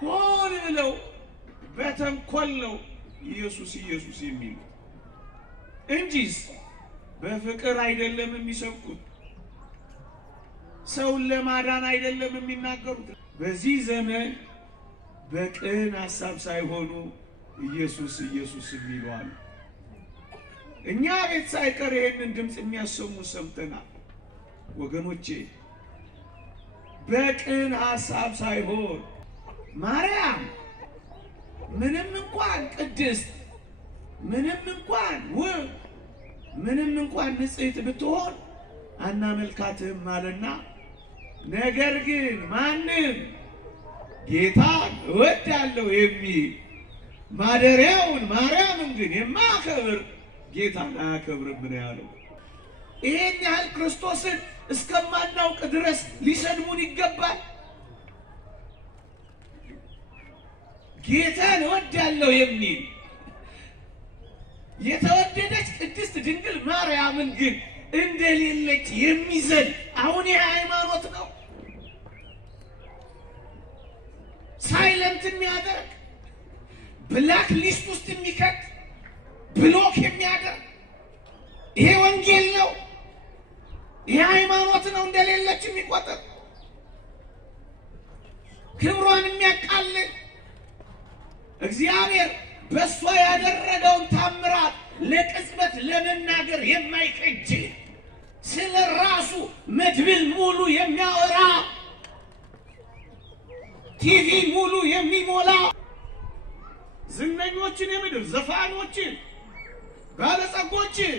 ሆን ብለው በተንኮል ነው ኢየሱስ ኢየሱስ የሚሉ እንጂስ በፍቅር አይደለም የሚሰብኩት፣ ሰውን ለማዳን አይደለም የሚናገሩት። በዚህ ዘመን በቅን ሐሳብ ሳይሆኑ ኢየሱስ ኢየሱስ የሚሉአሉ። እኛ ቤት ሳይቀር ይሄንን ድምጽ የሚያሰሙ ሰምተናል ወገኖቼ። በቅን ሐሳብ ሳይሆን ማርያም ምንም እንኳን ቅድስት፣ ምንም እንኳን ውብ፣ ምንም እንኳን ንጽሕት ብትሆን አናመልካትም አለና፣ ነገር ግን ማንም ጌታን እወዳለሁ የሚል ማደሪያውን ማርያምን ግን የማያከብር ጌታን አያከብርም ነው ያለው። ይሄን ያህል ክርስቶስን እስከማናውቅ ድረስ ሊሰድቡን ይገባል? ጌታን እወዳለሁ የሚል የተወደደች ቅድስት ድንግል ማርያምን ግን እንደሌለች የሚዘል አሁን ይሄ ሃይማኖት ነው? ሳይለንት የሚያደርግ ብላክ ሊስት ውስጥ የሚከት ብሎክ የሚያደርግ ይሄ ወንጌል ነው? ይሄ ሃይማኖት ነው? እንደሌለች የሚቆጥር ክብሯን የሚያቃልል እግዚአብሔር በሷ ያደረገውን ታምራት ለቅጽበት ለመናገር የማይቀጅ ስለራሱ መድብል ሙሉ የሚያወራ ቲቪ ሙሉ የሚሞላ ዝነኞችን የምድር ዘፋኞችን ባለጸጎችን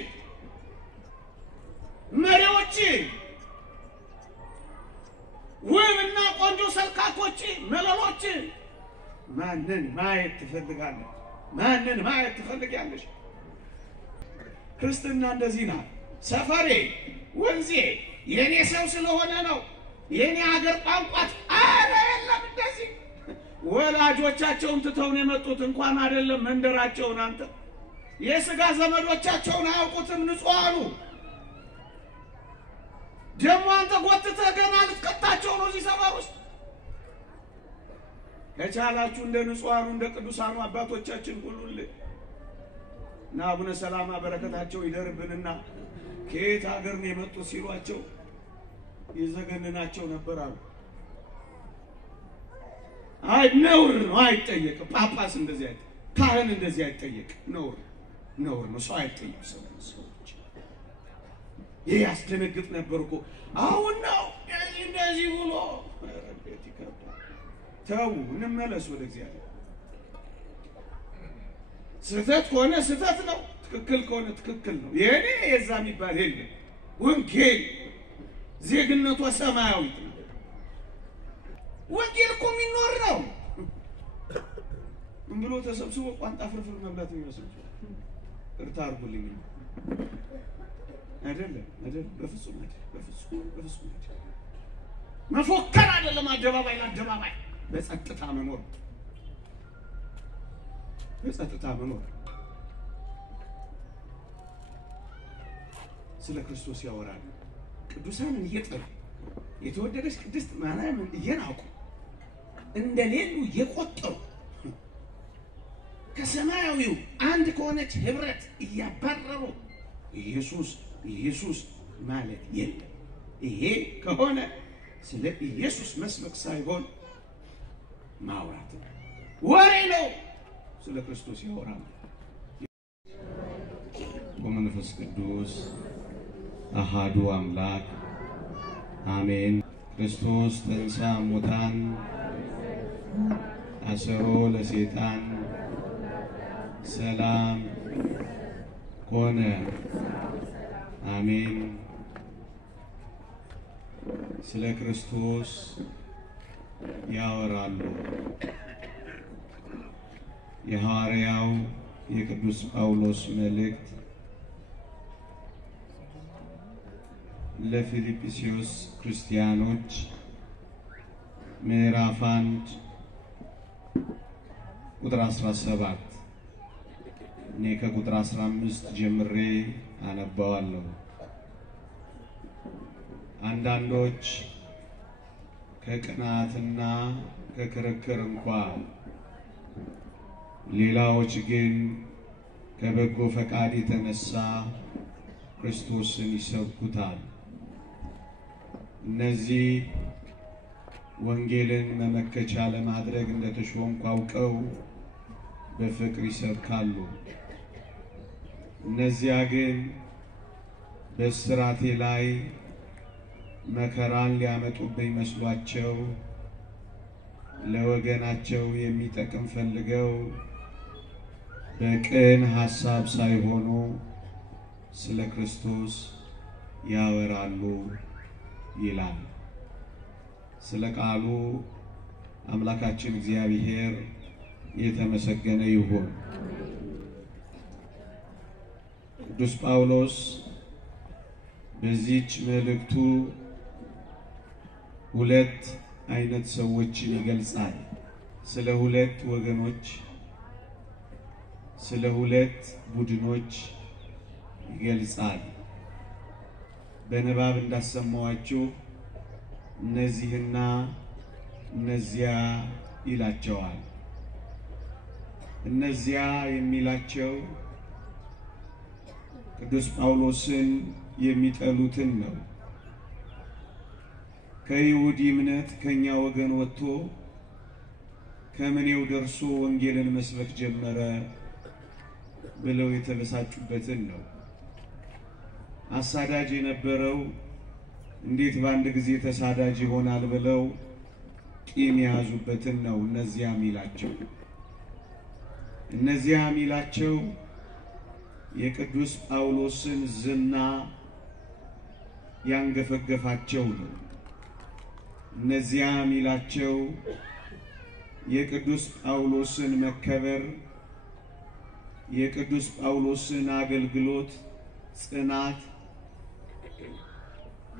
መሪዎችን ውብና ቆንጆ ሰልካኮችን መለሎችን ማንን ማየት ትፈልጋለህ? ማንን ማየት ትፈልጊያለሽ? ክርስትና እንደዚህ ነው። ሰፈሬ ወንዜ የኔ ሰው ስለሆነ ነው የኔ ሀገር ቋንቋት አረ የለም እንደዚህ ወላጆቻቸውን ትተው ነው የመጡት። እንኳን አይደለም መንደራቸውን አንተ የሥጋ ዘመዶቻቸውን አያውቁትም ንጹሃኑ። ደግሞ አንተ ጎትተህ ገና ልትቀጣቸው ነው እዚህ ሰፈር ውስጥ። ከቻላችሁ እንደ ንጹሃኑ እንደ ቅዱሳኑ አባቶቻችን ሁሉልኝ እና አቡነ ሰላማ በረከታቸው ይደርብንና ከየት ሀገር ነው የመጡት ሲሏቸው ይዘገንናቸው ነበር አሉ። አይ ነውር ነው አይጠየቅም። ጳጳስ እንደዚህ አይጠየቅ፣ ካህን እንደዚህ አይጠየቅ። ነውር ነው። ሰው አይጠየቅ። ሰዎች ይሄ ያስደነግጥ ነበር እኮ። አሁን ነው እንደዚህ ብሎ ረቤት ይከብዳል። ተው እንመለስ ወደ እግዚአብሔር። ስህተት ከሆነ ስህተት ነው፣ ትክክል ከሆነ ትክክል ነው። የኔ የዛ የሚባል የለም። ወንጌል ዜግነቷ ሰማያዊት ነው። ወንጌል እኮ የሚኖር ነው። ምን ብሎ ተሰብስቦ ቋንጣ ፍርፍር መብላት የሚመስል እርታ አርጉልኝ አይደለም። በፍጹም መፎከር አይደለም። አደባባይ ለአደባባይ በጸጥታ መኖር፣ ስለ ክርስቶስ ያወራል። ቅዱሳንን እየጠሩ የተወደደች ቅድስት ማርያምን እየናቁ እንደሌሉ እየቆጠሩ ከሰማያዊው አንድ ከሆነች ህብረት እያባረሩ ኢየሱስ ማለት የለም። ይሄ ከሆነ ስለ ኢየሱስ መስበክ ሳይሆን ማውራት ወሬ ነው። ስለ ክርስቶስ ያወራል። ወመንፈስ ቅዱስ አሐዱ አምላክ አሜን። ክርስቶስ ተንሥአ እሙታን አሰሮ ለሰይጣን ሰላም ኮነ አሜን። ስለ ክርስቶስ ያወራሉ። የሐዋርያው የቅዱስ ጳውሎስ መልእክት ለፊልጵስዩስ ክርስቲያኖች ምዕራፍ 1 ቁጥር 17 እኔ ከቁጥር 15 ጀምሬ አነባዋለሁ። አንዳንዶች ከቅናትና ከክርክር እንኳን ሌላዎች ግን ከበጎ ፈቃድ የተነሳ ክርስቶስን ይሰብኩታል። እነዚህ ወንጌልን መመከቻ ለማድረግ እንደተሾምኩ አውቀው በፍቅር ይሰብካሉ። እነዚያ ግን በስራቴ ላይ መከራን ሊያመጡብኝ መስሏቸው ለወገናቸው የሚጠቅም ፈልገው በቅን ሐሳብ ሳይሆኑ ስለ ክርስቶስ ያወራሉ ይላል። ስለ ቃሉ አምላካችን እግዚአብሔር የተመሰገነ ይሁን። ቅዱስ ጳውሎስ በዚህች መልእክቱ ሁለት አይነት ሰዎችን ይገልጻል። ስለ ሁለት ወገኖች፣ ስለ ሁለት ቡድኖች ይገልጻል። በንባብ እንዳሰማዋችሁ እነዚህና እነዚያ ይላቸዋል። እነዚያ የሚላቸው ቅዱስ ጳውሎስን የሚጠሉትን ነው። ከይሁዲ እምነት ከኛ ወገን ወጥቶ ከምኔው ደርሶ ወንጌልን መስበክ ጀመረ ብለው የተበሳጩበትን ነው። አሳዳጅ የነበረው እንዴት በአንድ ጊዜ ተሳዳጅ ይሆናል ብለው ቂም ያዙበትን ነው እነዚያ ሚላቸው። እነዚያ ሚላቸው የቅዱስ ጳውሎስን ዝና ያንገፈገፋቸው ነው። እነዚያ ሚላቸው የቅዱስ ጳውሎስን መከበር፣ የቅዱስ ጳውሎስን አገልግሎት ጽናት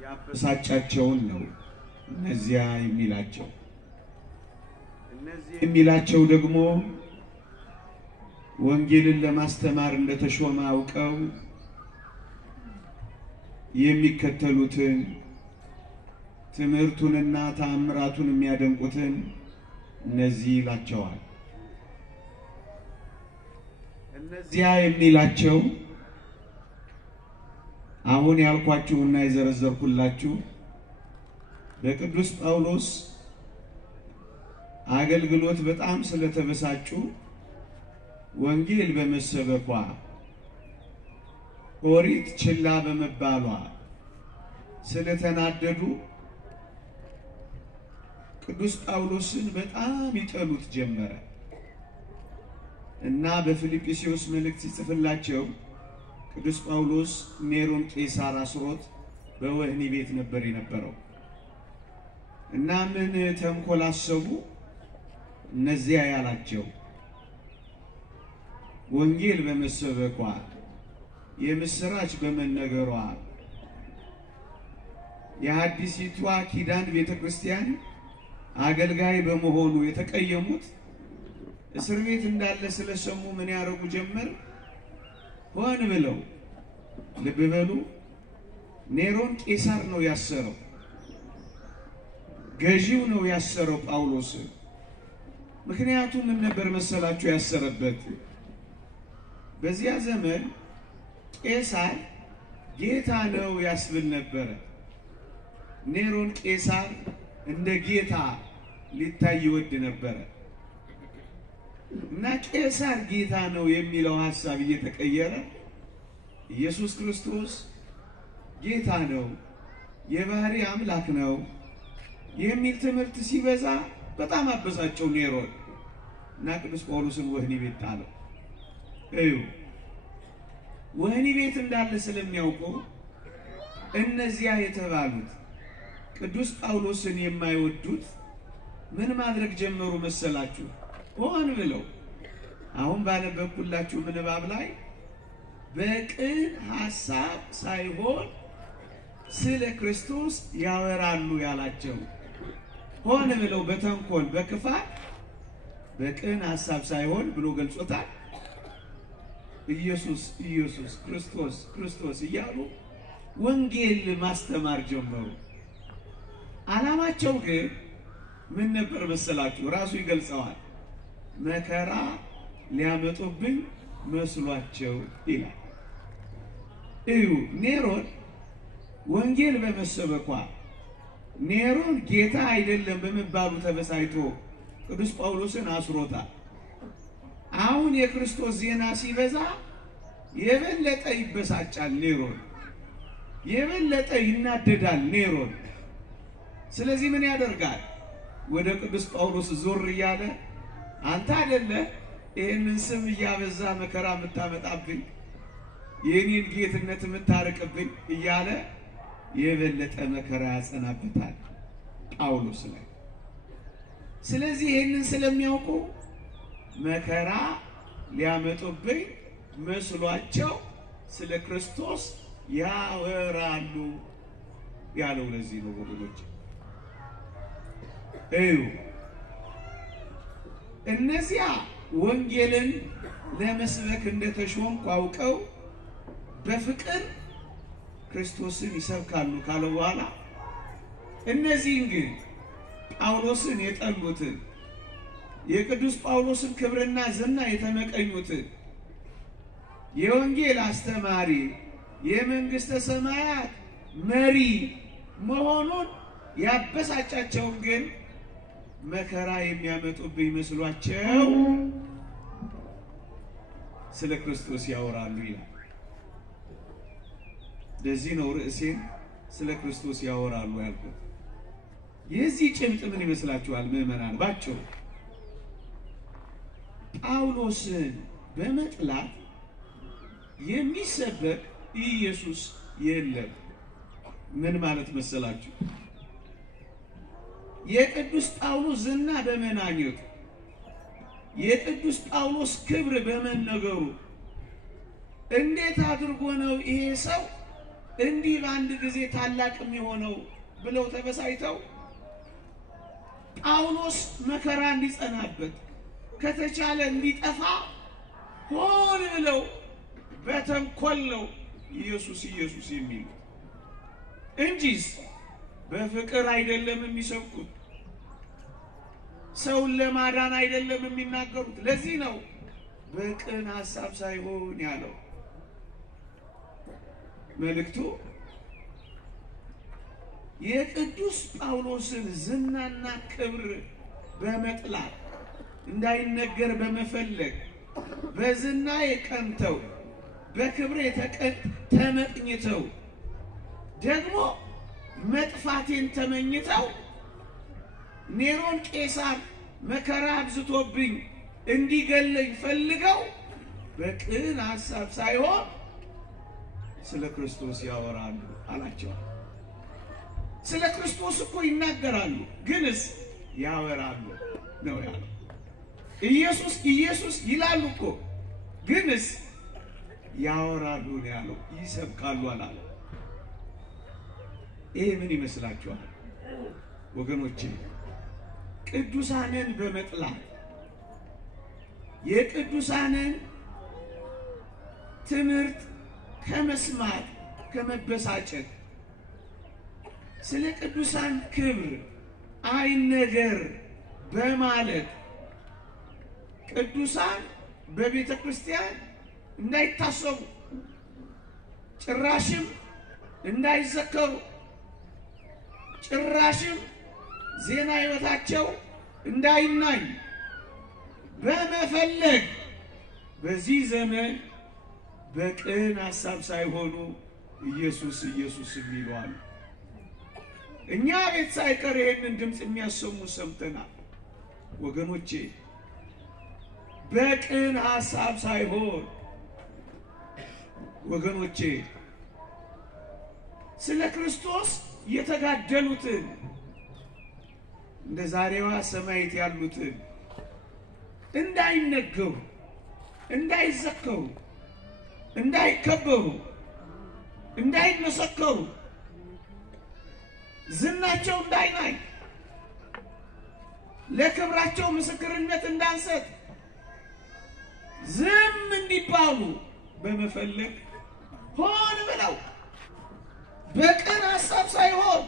ያበሳጫቸውን ነው እነዚያ የሚላቸው። እነዚህ የሚላቸው ደግሞ ወንጌልን ለማስተማር እንደተሾመ አውቀው የሚከተሉትን ትምህርቱንና ተአምራቱን የሚያደንቁትን እነዚህ ይላቸዋል። እነዚያ የሚላቸው አሁን ያልኳችሁና የዘረዘርኩላችሁ በቅዱስ ጳውሎስ አገልግሎት በጣም ስለተበሳጩ ወንጌል በመሰበኳ ኦሪት ችላ በመባሏ ስለተናደዱ ቅዱስ ጳውሎስን በጣም ይጠሉት ጀመረ እና በፊልጵስዩስ መልእክት ሲጽፍላቸው ቅዱስ ጳውሎስ ኔሮን ቄሳር አስሮት በወህኒ ቤት ነበር የነበረው እና ምን ተንኮል አሰቡ? እነዚያ ያላቸው ወንጌል በመሰበኳ የምስራች በመነገሯ የሐዲሲቷ ኪዳን ቤተክርስቲያን አገልጋይ በመሆኑ የተቀየሙት እስር ቤት እንዳለ ስለሰሙ ምን ያረጉ ጀመር? ሆን ብለው ልብ በሉ፣ ኔሮን ቄሳር ነው ያሰረው፣ ገዢው ነው ያሰረው ጳውሎስ። ምክንያቱም ምን ነበር መሰላችሁ ያሰረበት? በዚያ ዘመን ቄሳር ጌታ ነው ያስብል ነበር። ኔሮን ቄሳር እንደ ጌታ ሊታይ ይወድ ነበር እና ቄሳር ጌታ ነው የሚለው ሐሳብ እየተቀየረ ኢየሱስ ክርስቶስ ጌታ ነው፣ የባህሪ አምላክ ነው የሚል ትምህርት ሲበዛ በጣም አበሳጨው ኔሮን እና ቅዱስ ጳውሎስን ወህኒ ቤት ጣለው። እዩ፣ ወህኒ ቤት እንዳለ ስለሚያውቁ እነዚያ የተባሉት ቅዱስ ጳውሎስን የማይወዱት ምን ማድረግ ጀመሩ መሰላችሁ? ሆን ብለው አሁን ባነበብኩላችሁ ምንባብ ላይ በቅን ሐሳብ ሳይሆን ስለ ክርስቶስ ያወራሉ ያላቸው ሆን ብለው በተንኮል በክፋት በቅን ሐሳብ ሳይሆን ብሎ ገልጾታል። ኢየሱስ ኢየሱስ ክርስቶስ ክርስቶስ እያሉ ወንጌል ማስተማር ጀመሩ። ዓላማቸው ግን ምን ነበር መሰላችሁ? ራሱ ይገልጸዋል። መከራ ሊያመጡብኝ መስሏቸው ይላል። እዩ ኔሮን ወንጌል በመሰበኳ ኔሮን ጌታ አይደለም በመባሉ ተበሳይቶ ቅዱስ ጳውሎስን አስሮታል። አሁን የክርስቶስ ዜና ሲበዛ የበለጠ ይበሳጫል ኔሮን፣ የበለጠ ይናደዳል ኔሮን። ስለዚህ ምን ያደርጋል? ወደ ቅዱስ ጳውሎስ ዞር እያለ አንተ አይደለ ይህንን ስም እያበዛ መከራ የምታመጣብኝ የኔን ጌትነት የምታርቅብኝ እያለ የበለጠ መከራ ያጸናበታል ጳውሎስ ላይ። ስለዚህ ይህንን ስለሚያውቁ መከራ ሊያመጡብኝ መስሏቸው ስለ ክርስቶስ ያወራሉ ያለው ለዚህ ነው ወገኖች። እዩ እነዚያ ወንጌልን ለመስበክ እንደተሾምኩ አውቀው በፍቅር ክርስቶስን ይሰብካሉ ካለ በኋላ እነዚህን ግን ጳውሎስን የጠሉትን የቅዱስ ጳውሎስን ክብርና ዝና የተመቀኙትን የወንጌል አስተማሪ የመንግስተ ሰማያት መሪ መሆኑን ያበሳጫቸውን ግን መከራ የሚያመጡብኝ መስሏቸው ስለ ክርስቶስ ያወራሉ ይላል። ለዚህ ነው ርዕሴን ስለ ክርስቶስ ያወራሉ ያልኩት። የዚህ ጭምጥ ምን ይመስላችኋል ምዕመናን? ባጭሩ ጳውሎስን በመጥላት የሚሰበክ ኢየሱስ የለም። ምን ማለት መሰላችሁ? የቅዱስ ጳውሎስ ዝና በመናኘቱ የቅዱስ ጳውሎስ ክብር በመነገሩ እንዴት አድርጎ ነው ይሄ ሰው እንዲህ በአንድ ጊዜ ታላቅ የሚሆነው ብለው ተበሳይተው ጳውሎስ መከራ እንዲጸናበት ከተቻለ እንዲጠፋ ሆን ብለው በተንኮል ነው ኢየሱስ ኢየሱስ የሚሉ እንጂስ በፍቅር አይደለም የሚሰብኩት፣ ሰውን ለማዳን አይደለም የሚናገሩት። ለዚህ ነው በቅን ሐሳብ ሳይሆን ያለው መልእክቱ። የቅዱስ ጳውሎስን ዝናና ክብር በመጥላት እንዳይነገር በመፈለግ በዝና የቀንተው በክብር ተመቅኝተው ደግሞ መጥፋቴን ተመኝተው ኔሮን ቄሳር መከራ አብዝቶብኝ እንዲገለኝ ፈልገው በቅን ሐሳብ ሳይሆን ስለ ክርስቶስ ያወራሉ አላቸው። ስለ ክርስቶስ እኮ ይናገራሉ ግንስ ያወራሉ ነው ያለው። ኢየሱስ ኢየሱስ ይላሉ እኮ ግንስ ያወራሉ ነው ያለው። ይሰብካሉ አላለ። ይሄ ምን ይመስላችኋል ወገኖቼ? ቅዱሳንን በመጥላት የቅዱሳንን ትምህርት ከመስማት ከመበሳጨት ስለ ቅዱሳን ክብር አይነገር በማለት ቅዱሳን በቤተ ክርስቲያን እንዳይታሰቡ ጭራሽም እንዳይዘከሩ ጭራሽም ዜና ሕይወታቸው እንዳይናኝ በመፈለግ በዚህ ዘመን በቅን ሐሳብ ሳይሆኑ ኢየሱስ ኢየሱስ የሚሉአሉ። እኛ ቤት ሳይቀር ይሄንን ድምጽ የሚያሰሙ ሰምተናል ወገኖቼ። በቅን ሐሳብ ሳይሆን ወገኖቼ ስለ ክርስቶስ የተጋደሉትን እንደ ዛሬዋ ሰማይት ያሉትን እንዳይነገሩ እንዳይዘከሩ እንዳይከበሩ እንዳይመሰከሩ ዝናቸው እንዳይናይ ለክብራቸው ምስክርነት እንዳንሰጥ ዝም እንዲባሉ በመፈለግ ሆን ብለው በቅን ሐሳብ ሳይሆን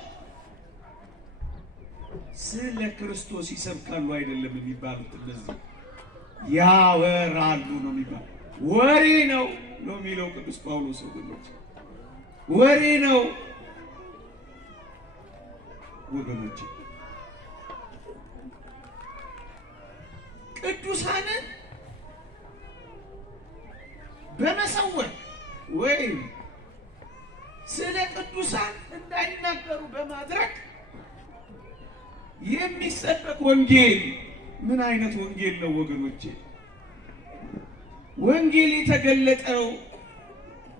ስለ ክርስቶስ ይሰብካሉ አይደለም የሚባሉት እነዚህ ያወራሉ ነው የሚባለው። ወሬ ነው የሚለው ቅዱስ ጳውሎስ ወገኖች፣ ወሬ ነው ወገኖች። ቅዱሳንን በመሰወር ወይም ስለ ቅዱሳን እንዳይናገሩ በማድረግ የሚሰበክ ወንጌል ምን አይነት ወንጌል ነው ወገኖቼ? ወንጌል የተገለጠው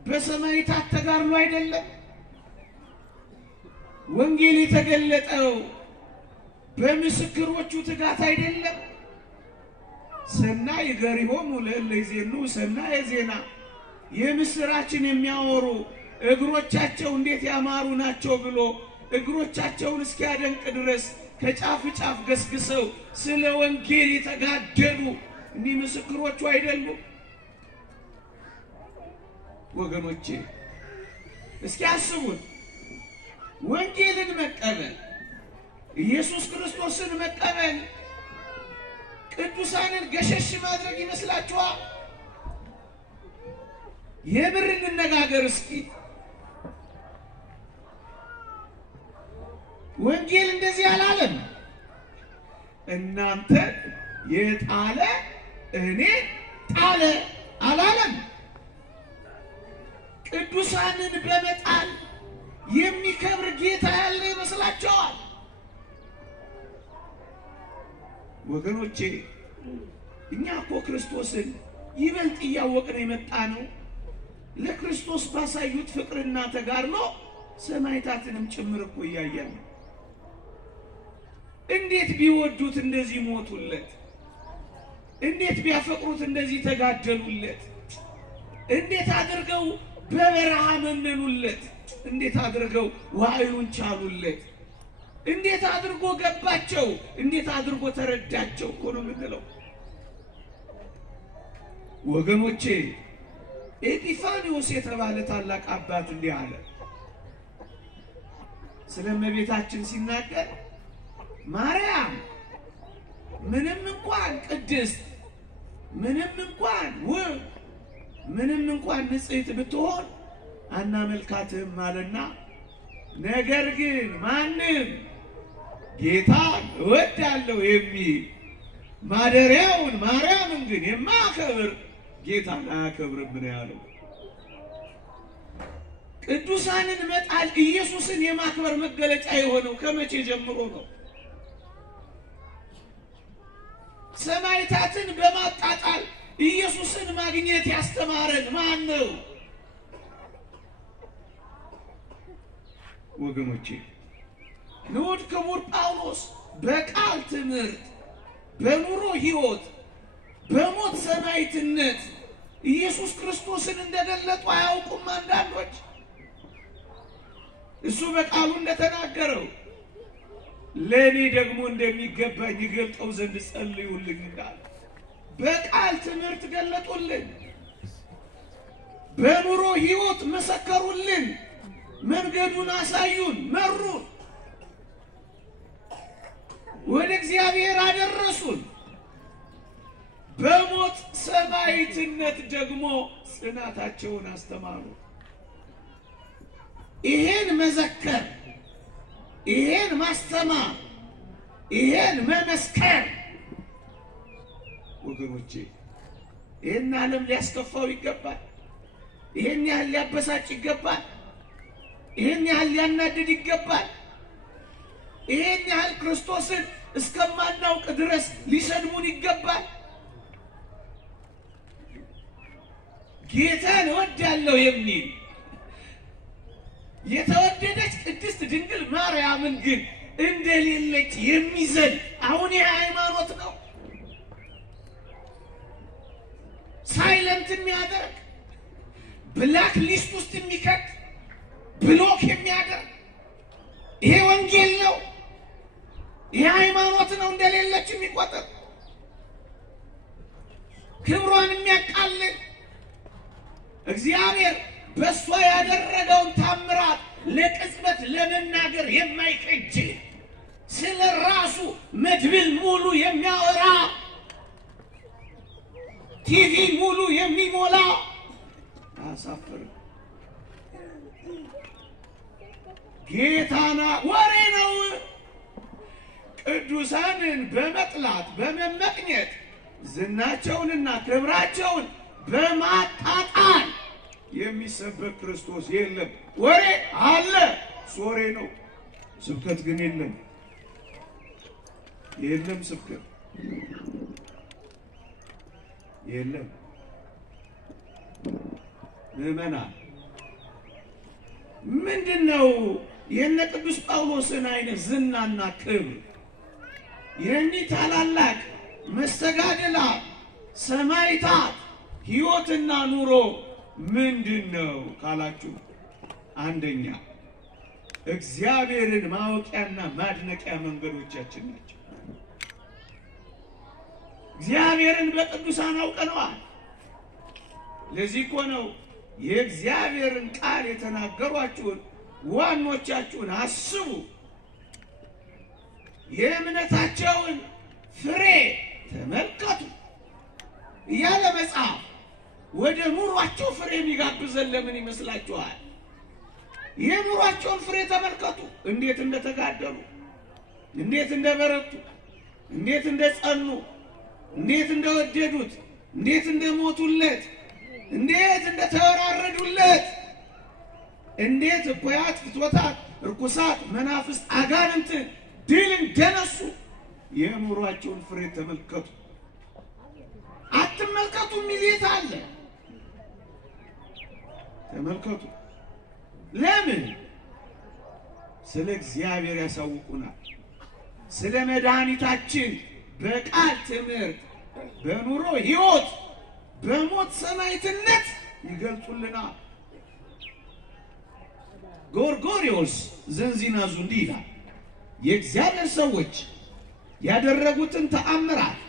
በሰማዕታት ተጋድሎ አይደለም። ወንጌል የተገለጠው በምስክሮቹ ትጋት አይደለም። ሰናይ ገሪሆሙ ለእለ ይዜኑ ሰናይ ዜና፣ የምስራችን የሚያወሩ እግሮቻቸው እንዴት ያማሩ ናቸው ብሎ እግሮቻቸውን እስኪያደንቅ ድረስ ከጫፍ ጫፍ ገስግሰው ስለ ወንጌል የተጋደሉ እኒህ ምስክሮቹ አይደሉም ወገኖቼ? እስኪ አስቡት። ወንጌልን መቀበል፣ ኢየሱስ ክርስቶስን መቀበል ቅዱሳንን ገሸሽ ማድረግ ይመስላችኋል? የምር እንነጋገር እስኪ። ወንጌል እንደዚህ አላለም። እናንተ የጣለ እኔ ጣለ አላለም። ቅዱሳንን በመጣል የሚከብር ጌታ ያለ ይመስላችኋል? ወገኖቼ እኛ እኮ ክርስቶስን ይበልጥ እያወቅን የመጣ ነው ለክርስቶስ ባሳዩት ፍቅርና ተጋድሎ ሰማዕታትንም ጭምር እኮ እያየን ነው። እንዴት ቢወዱት እንደዚህ ሞቱለት፣ እንዴት ቢያፈቅሩት እንደዚህ ተጋደሉለት፣ እንዴት አድርገው በበረሃ መነኑለት፣ እንዴት አድርገው ዋዕዩን ቻሉለት፣ እንዴት አድርጎ ገባቸው፣ እንዴት አድርጎ ተረዳቸው እኮ ነው የምንለው ወገኖቼ። ኤጲፋንዮስ የተባለ ታላቅ አባት እንዲህ አለ ስለ እመቤታችን ሲናገር፣ ማርያም ምንም እንኳን ቅድስት፣ ምንም እንኳን ውብ፣ ምንም እንኳን ንጽሕት ብትሆን አናመልካትም አለና፣ ነገር ግን ማንም ጌታን እወዳለሁ የሚል ማደሪያውን ማርያምን ግን የማያከብር ጌታን አያከብርም ነው ያለው። ቅዱሳንን መጣል ኢየሱስን የማክበር መገለጫ የሆነው ከመቼ ጀምሮ ነው? ሰማዕታትን በማጣጣል ኢየሱስን ማግኘት ያስተማረን ማን ነው ወገኖቼ? ንዑድ ክቡር ጳውሎስ በቃል ትምህርት፣ በኑሮ ሕይወት፣ በሞት ሰማዕትነት ኢየሱስ ክርስቶስን እንደገለጡ አያውቁም አንዳንዶች። እሱ በቃሉ እንደተናገረው ለኔ ደግሞ እንደሚገባኝ ይገልጠው ዘንድ ጸልዩልኝ እንዳለ በቃል ትምህርት ገለጡልን፣ በኑሮ ሕይወት መሰከሩልን፣ መንገዱን አሳዩን፣ መሩን፣ ወደ እግዚአብሔር አደረሱን። በሞት ሰማዕትነት ደግሞ ጽናታቸውን አስተማሩ። ይሄን መዘከር፣ ይሄን ማስተማር፣ ይሄን መመስከር ወገኖቼ ይሄን ዓለም ሊያስከፋው ይገባል። ይሄን ያህል ሊያበሳጭ ይገባል። ይሄን ያህል ሊያናድድ ይገባል። ይሄን ያህል ክርስቶስን እስከማናውቅ ድረስ ሊሰድቡን ይገባል። ጌታን እወዳለሁ የሚል የተወደደች ቅድስት ድንግል ማርያምን ግን እንደሌለች የሚዘል አሁን ይሄ ሃይማኖት ነው? ሳይለንት የሚያደርግ ብላክ ሊስት ውስጥ የሚከት ብሎክ የሚያደርግ ይሄ ወንጌል ነው? ይሄ ሃይማኖት ነው እንደሌለች የሚቆጥር ክብሯን የሚያቃልል እግዚአብሔር በሷ ያደረገውን ታምራት ለቅጽበት ለመናገር የማይከጅል ስለ ራሱ መድብል ሙሉ የሚያወራ ቲቪ ሙሉ የሚሞላ አሳፈረ። ጌታና ወሬ ነው። ቅዱሳንን በመጥላት በመመቅኘት ዝናቸውንና ክብራቸውን በማጣጣል የሚሰበክ ክርስቶስ የለም። ወሬ አለ፣ ወሬ ነው። ስብከት ግን የለም። የለም ስብከት የለም። ምዕመናን ምንድነው የነ ቅዱስ ጳውሎስን አይነት ዝናና ክብር የኒ ታላላቅ መስተጋድላት ሰማዕታት ሕይወትና ኑሮ ምንድነው ካላችሁ፣ አንደኛ እግዚአብሔርን ማወቂያና ማድነቂያ መንገዶቻችን ናቸው። እግዚአብሔርን በቅዱሳን አውቀነዋል። ለዚህ እኮ ነው የእግዚአብሔርን ቃል የተናገሯችሁን ዋኖቻችሁን አስቡ፣ የእምነታቸውን ፍሬ ተመልከቱ እያለ መጽሐፍ ወደ ኑሯቸው ፍሬ የሚጋብዘን ለምን ይመስላችኋል? የኑሯቸውን ፍሬ ተመልከቱ። እንዴት እንደተጋደሉ፣ እንዴት እንደበረቱ፣ እንዴት እንደጸኑ፣ እንዴት እንደወደዱት፣ እንዴት እንደሞቱለት፣ እንዴት እንደተወራረዱለት፣ እንዴት እኩያት ፍትወታት ርኩሳት መናፍስት አጋንንትን ድል እንደነሱ የኑሯቸውን ፍሬ ተመልከቱ። አትመልከቱ ሚሊት አለ። ተመልከቱ። ለምን? ስለ እግዚአብሔር ያሳውቁናል። ስለ መድኃኒታችን በቃል ትምህርት፣ በኑሮ ሕይወት፣ በሞት ሰማዕትነት ይገልጹልናል። ጎርጎርዮስ ዘንዚናዙ እንዲህ ይላል፣ የእግዚአብሔር ሰዎች ያደረጉትን ተአምራት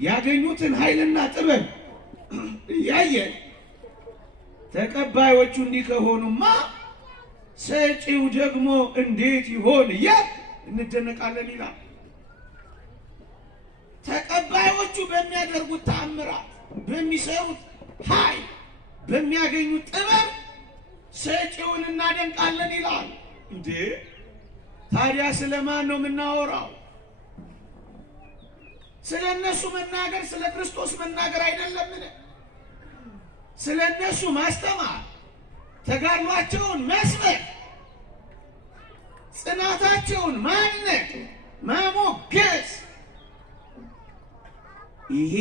ያገኙትን ኃይልና ጥበብ እያየን ተቀባዮቹ እንዲህ ከሆኑማ ሰጪው ደግሞ እንዴት ይሆን እያል እንደነቃለን ይላል። ተቀባዮቹ በሚያደርጉት ተአምራት፣ በሚሰሩት ኃይል፣ በሚያገኙት ጥበብ ሰጪውን እናደንቃለን ይላል። እንዴ ታዲያ ስለማን ነው የምናወራው? ስለነሱ መናገር ስለ ክርስቶስ መናገር አይደለምን? ስለነሱ ማስተማር፣ ተጋድሏቸውን መስበክ፣ ጽናታቸውን ማድነቅ፣ ማሞገስ፣ ይሄ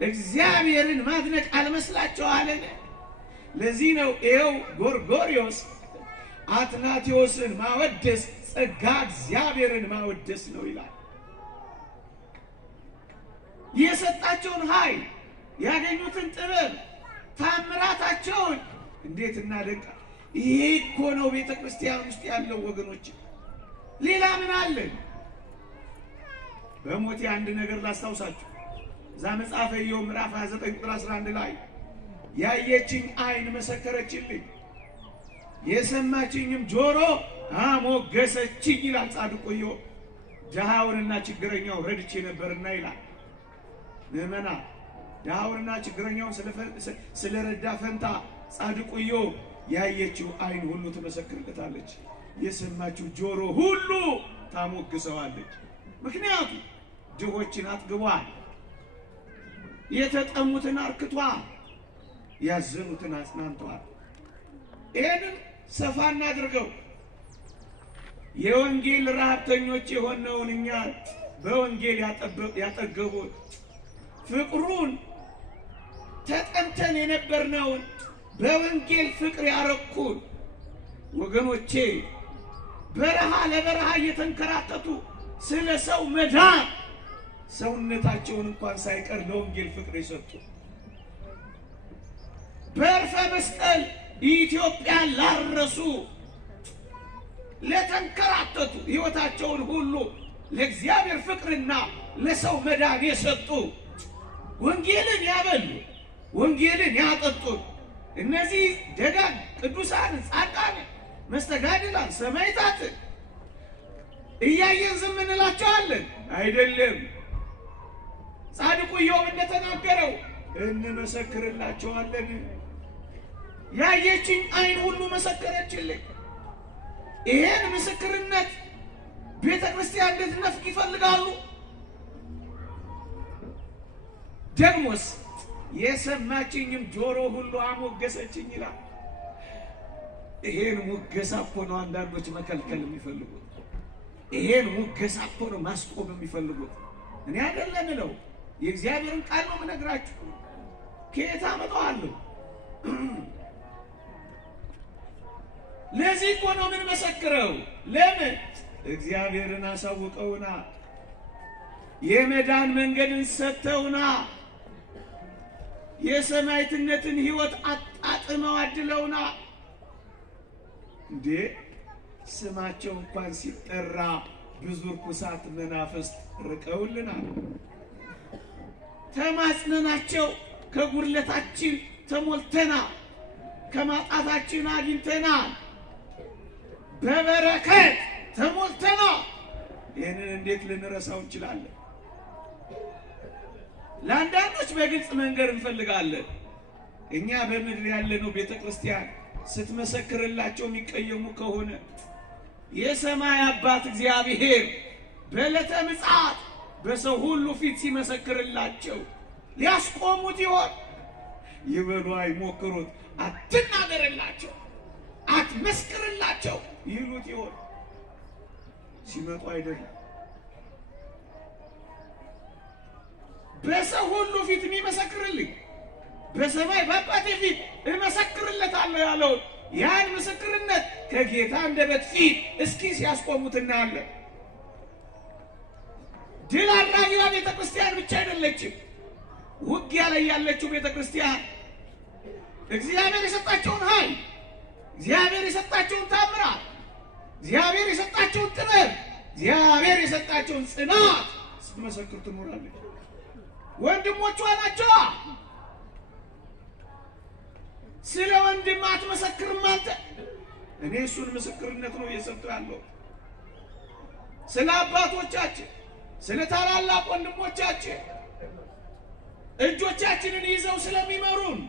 እግዚአብሔርን ማድነቅ አልመስላችኋልን? ለዚህ ነው ይኸው ጎርጎርዮስ አትናቴዎስን ማወደስ ጸጋ እግዚአብሔርን ማወደስ ነው ይላል። የሰጣቸውን ኃይል ያገኙትን ጥበብ ታምራታቸውን እንዴት እናደንቃ! ይሄ እኮ ነው ቤተ ክርስቲያን ውስጥ ያለው ወገኖች። ሌላ ምን አለ? በሞቴ አንድ ነገር ላስታውሳችሁ። እዛ መጽሐፈ ኢዮብ ምዕራፍ 29 ቁጥር 11 ላይ ያየችኝ ዓይን መሰከረችልኝ፣ የሰማችኝም ጆሮ አሞገሰችኝ ይላል ጻድቁ ኢዮብ። ድሃውንና ችግረኛውን ረድቼ ነበርና ይላል። ምዕመና ድሃውንና ችግረኛውን ስለረዳ ፈንታ ጻድቁ ኢዮብ ያየችው ዓይን ሁሉ ትመሰክርለታለች፣ የሰማችው ጆሮ ሁሉ ታሞግሰዋለች። ምክንያቱም ድሆችን አጥግቧል፣ የተጠሙትን አርክቷል፣ ያዘኑትን አጽናንቷል። ይሄንን ሰፋ እናድርገው። የወንጌል ረሃብተኞች የሆነውን እኛ በወንጌል ያጠገቡት፣ ፍቅሩን ተጠምተን የነበርነውን በወንጌል ፍቅር ያረኩን ወገኖቼ በረሃ ለበረሃ እየተንከራተቱ ስለ ሰው መዳን ሰውነታቸውን እንኳን ሳይቀር ለወንጌል ፍቅር የሰጡ በእርፈ መስቀል ኢትዮጵያን ላረሱ ለተንከራተቱ ሕይወታቸውን ሁሉ ለእግዚአብሔር ፍቅርና ለሰው መዳን የሰጡ ወንጌልን ያበሉ ወንጌልን ያጠጡ እነዚህ ደጋግ ቅዱሳን ጻድቃን መስተጋድላን ሰማዕታት እያየን ዝም እንላቸዋለን? አይደለም። ጻድቁ ኢዮብ እንደተናገረው እንመሰክርላቸዋለን። ያየችኝ ዓይን ሁሉ መሰከረችልኝ። ይሄን ምስክርነት ቤተክርስቲያን እንድትነፍቅ ይፈልጋሉ። ደግሞስ የሰማችኝም ጆሮ ሁሉ አሞገሰችኝ ይላል። ይሄን ሙገሳ እኮ ነው አንዳንዶች መከልከል የሚፈልጉት። ይሄን ሙገሳ እኮ ነው ማስቆም የሚፈልጉት። እኔ አይደለም ነው የእግዚአብሔርን ቃል ነው የምነግራችሁ። ከየት አመጣዋለሁ? ለዚህ እኮ ነው ምን መሰክረው። ለምን? እግዚአብሔርን አሳውቀውና የመዳን መንገድን ሰጥተውና የሰማዕትነትን ሕይወት አጣጥመው አድለውና እንዴ ስማቸው እንኳን ሲጠራ ብዙ ርኩሳት መናፍስት ርቀውልናል። ተማጽነናቸው ከጉድለታችን ተሞልተና ከማጣታችን አግኝተናል። በበረከት ተሞልተና ይህንን እንዴት ልንረሳው እንችላለን? ለአንዳንዶች በግልጽ መንገር እንፈልጋለን። እኛ በምድር ያለነው ቤተክርስቲያን ስትመሰክርላቸው የሚቀየሙ ከሆነ የሰማይ አባት እግዚአብሔር በዕለተ ምጽአት በሰው ሁሉ ፊት ሲመሰክርላቸው ሊያስቆሙት ይሆን? ይበሉ አይሞክሩት፣ አትናገርላቸው፣ አትመስክርላቸው ይሉት ይሆን? ሲመጡ አይደለም በሰው ሁሉ ፊት የሚመሰክርልኝ በሰማይ በአባቴ ፊት እመሰክርለታለሁ ያለው ያን ምስክርነት ከጌታ አንደበት ፊት እስኪ ሲያስቆሙት እናያለን። ድል አድራጊዋ ቤተክርስቲያን ብቻ አይደለችም። ውጊያ ላይ ያለችው ቤተክርስቲያን እግዚአብሔር የሰጣቸውን ኃይል፣ እግዚአብሔር የሰጣቸውን ታምራት፣ እግዚአብሔር የሰጣቸውን ጥበብ፣ እግዚአብሔር የሰጣቸውን ጽናት ስትመሰክር ትኖራለች። ወንድሞቿ ናቸው። ስለ ወንድም አትመሰክርም አንተ? እኔ እሱን ምስክርነት ነው እየሰጠሁ ያለው። ስለ አባቶቻችን፣ ስለ ታላላቅ ወንድሞቻችን እጆቻችንን ይዘው ስለሚመሩን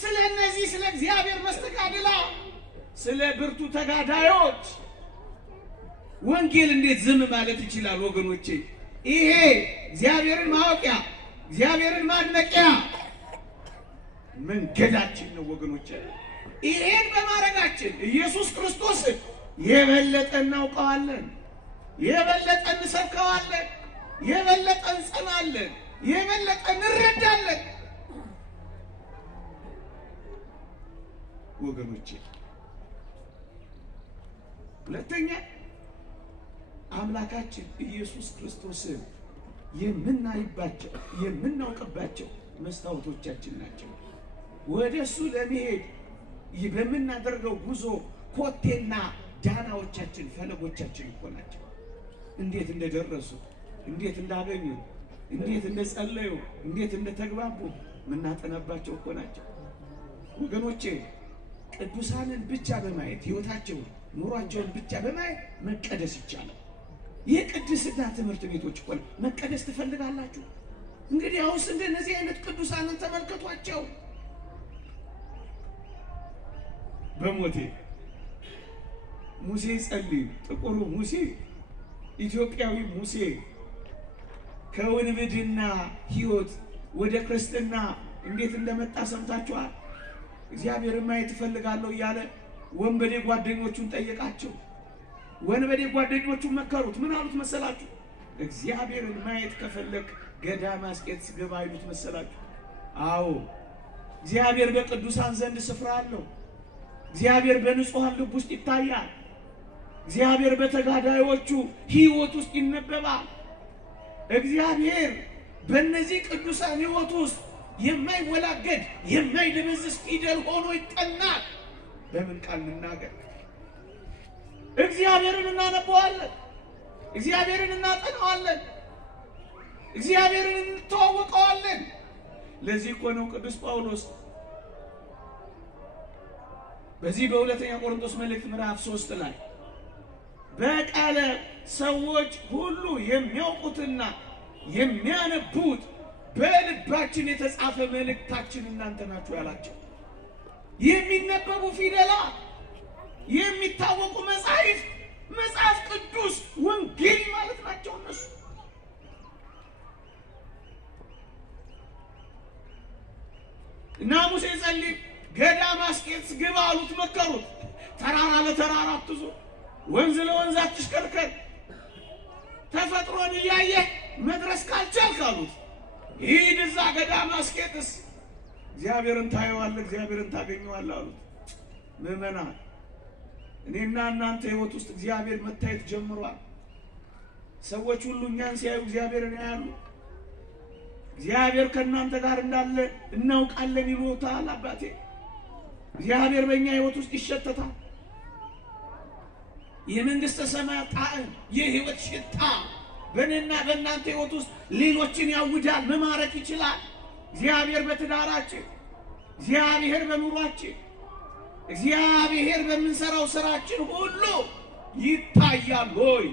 ስለ እነዚህ ስለ እግዚአብሔር መስተጋድላ ስለ ብርቱ ተጋዳዮች ወንጌል እንዴት ዝም ማለት ይችላል? ወገኖቼ ይሄ እግዚአብሔርን ማወቂያ እግዚአብሔርን ማድነቂያ መንገዳችን ነው ወገኖቼ። ይሄን በማድረጋችን ኢየሱስ ክርስቶስን የበለጠ እናውቀዋለን፣ የበለጠ እንሰብከዋለን፣ የበለጠ እንጸናለን፣ የበለጠ እንረዳለን ወገኖቼ። ሁለተኛ አምላካችን ኢየሱስ ክርስቶስን የምናይባቸው የምናውቅባቸው መስታወቶቻችን ናቸው። ወደሱ ለመሄድ በምናደርገው ጉዞ ኮቴና ዳናዎቻችን ፈለጎቻችን እኮ ናቸው። እንዴት እንደደረሱ፣ እንዴት እንዳገኙ፣ እንዴት እንደጸለዩ፣ እንዴት እንደተግባቡ ምናጠናባቸው እኮ ናቸው ወገኖቼ። ቅዱሳንን ብቻ በማየት ሕይወታቸውን ኑሯቸውን ብቻ በማየት መቀደስ ይቻላል። የቅድስና ትምህርት ቤቶች እኮ መቀደስ ትፈልጋላችሁ? እንግዲህ አሁንስ እንደነዚህ አይነት ቅዱሳንን ተመልከቷቸው። በሞቴ ሙሴ ጸልይ፣ ጥቁሩ ሙሴ፣ ኢትዮጵያዊ ሙሴ ከውንብድና ሕይወት ወደ ክርስትና እንዴት እንደመጣ ሰምታችኋል? እግዚአብሔርን ማየት እፈልጋለሁ እያለ ወንበዴ ጓደኞቹን ጠየቃቸው። ወንበዴ ጓደኞቹን መከሩት። ምን አሉት መሰላችሁ? እግዚአብሔርን ማየት ከፈለክ ገዳም አስቄጥስ ግባ ይሉት መሰላችሁ? አዎ እግዚአብሔር በቅዱሳን ዘንድ ስፍራ አለው። እግዚአብሔር በንጹሃን ልብ ውስጥ ይታያል። እግዚአብሔር በተጋዳዮቹ ሕይወት ውስጥ ይነበባል። እግዚአብሔር በእነዚህ ቅዱሳን ሕይወት ውስጥ የማይወላገድ የማይደበዝዝ ፊደል ሆኖ ይጠናል። በምን ቃል እንናገር? እግዚአብሔርን እናነበዋለን፣ እግዚአብሔርን እናጠናዋለን፣ እግዚአብሔርን እንተዋወቀዋለን። ለዚህ እኮ ነው ቅዱስ ጳውሎስ በዚህ በሁለተኛ ቆሮንቶስ መልእክት ምዕራፍ 3 ላይ በቃለ ሰዎች ሁሉ የሚያውቁትና የሚያነቡት በልባችን የተጻፈ መልእክታችን እናንተ ናችሁ ያላቸው። የሚነበቡ ፊደላት፣ የሚታወቁ መጻሕፍት፣ መጽሐፍ ቅዱስ ወንጌል ማለት ናቸው እነሱ። እና ሙሴ ጸልይ ገዳም አስቄጥስ ግባ አሉት፣ መከሩት። ተራራ ለተራራ አትዙር፣ ወንዝ ለወንዝ አትሽከርከር፣ ተፈጥሮን እያየህ መድረስ ካልቻልክ አሉት ሂድ እዛ ገዳም አስቄጥስ፣ እግዚአብሔርን ታየዋለህ፣ እግዚአብሔርን ታገኘዋለህ አሉት። ምዕመናን እኔና እናንተ ሕይወት ውስጥ እግዚአብሔር መታየት ጀምሯል። ሰዎች ሁሉ እኛን ሲያዩ እግዚአብሔርን ያያሉ። እግዚአብሔር ከእናንተ ጋር እንዳለ እናውቃለን ይሉታል። አባቴ እግዚአብሔር በእኛ ሕይወት ውስጥ ይሸተታል። የመንግሥተ ሰማያት ጣዕም፣ የሕይወት ሽታ በእኔና በእናንተ ሕይወት ውስጥ ሌሎችን ያውዳል፣ መማረክ ይችላል። እግዚአብሔር በትዳራችን፣ እግዚአብሔር በኑሯችን፣ እግዚአብሔር በምንሰራው ስራችን ሁሉ ይታያል። ሆይ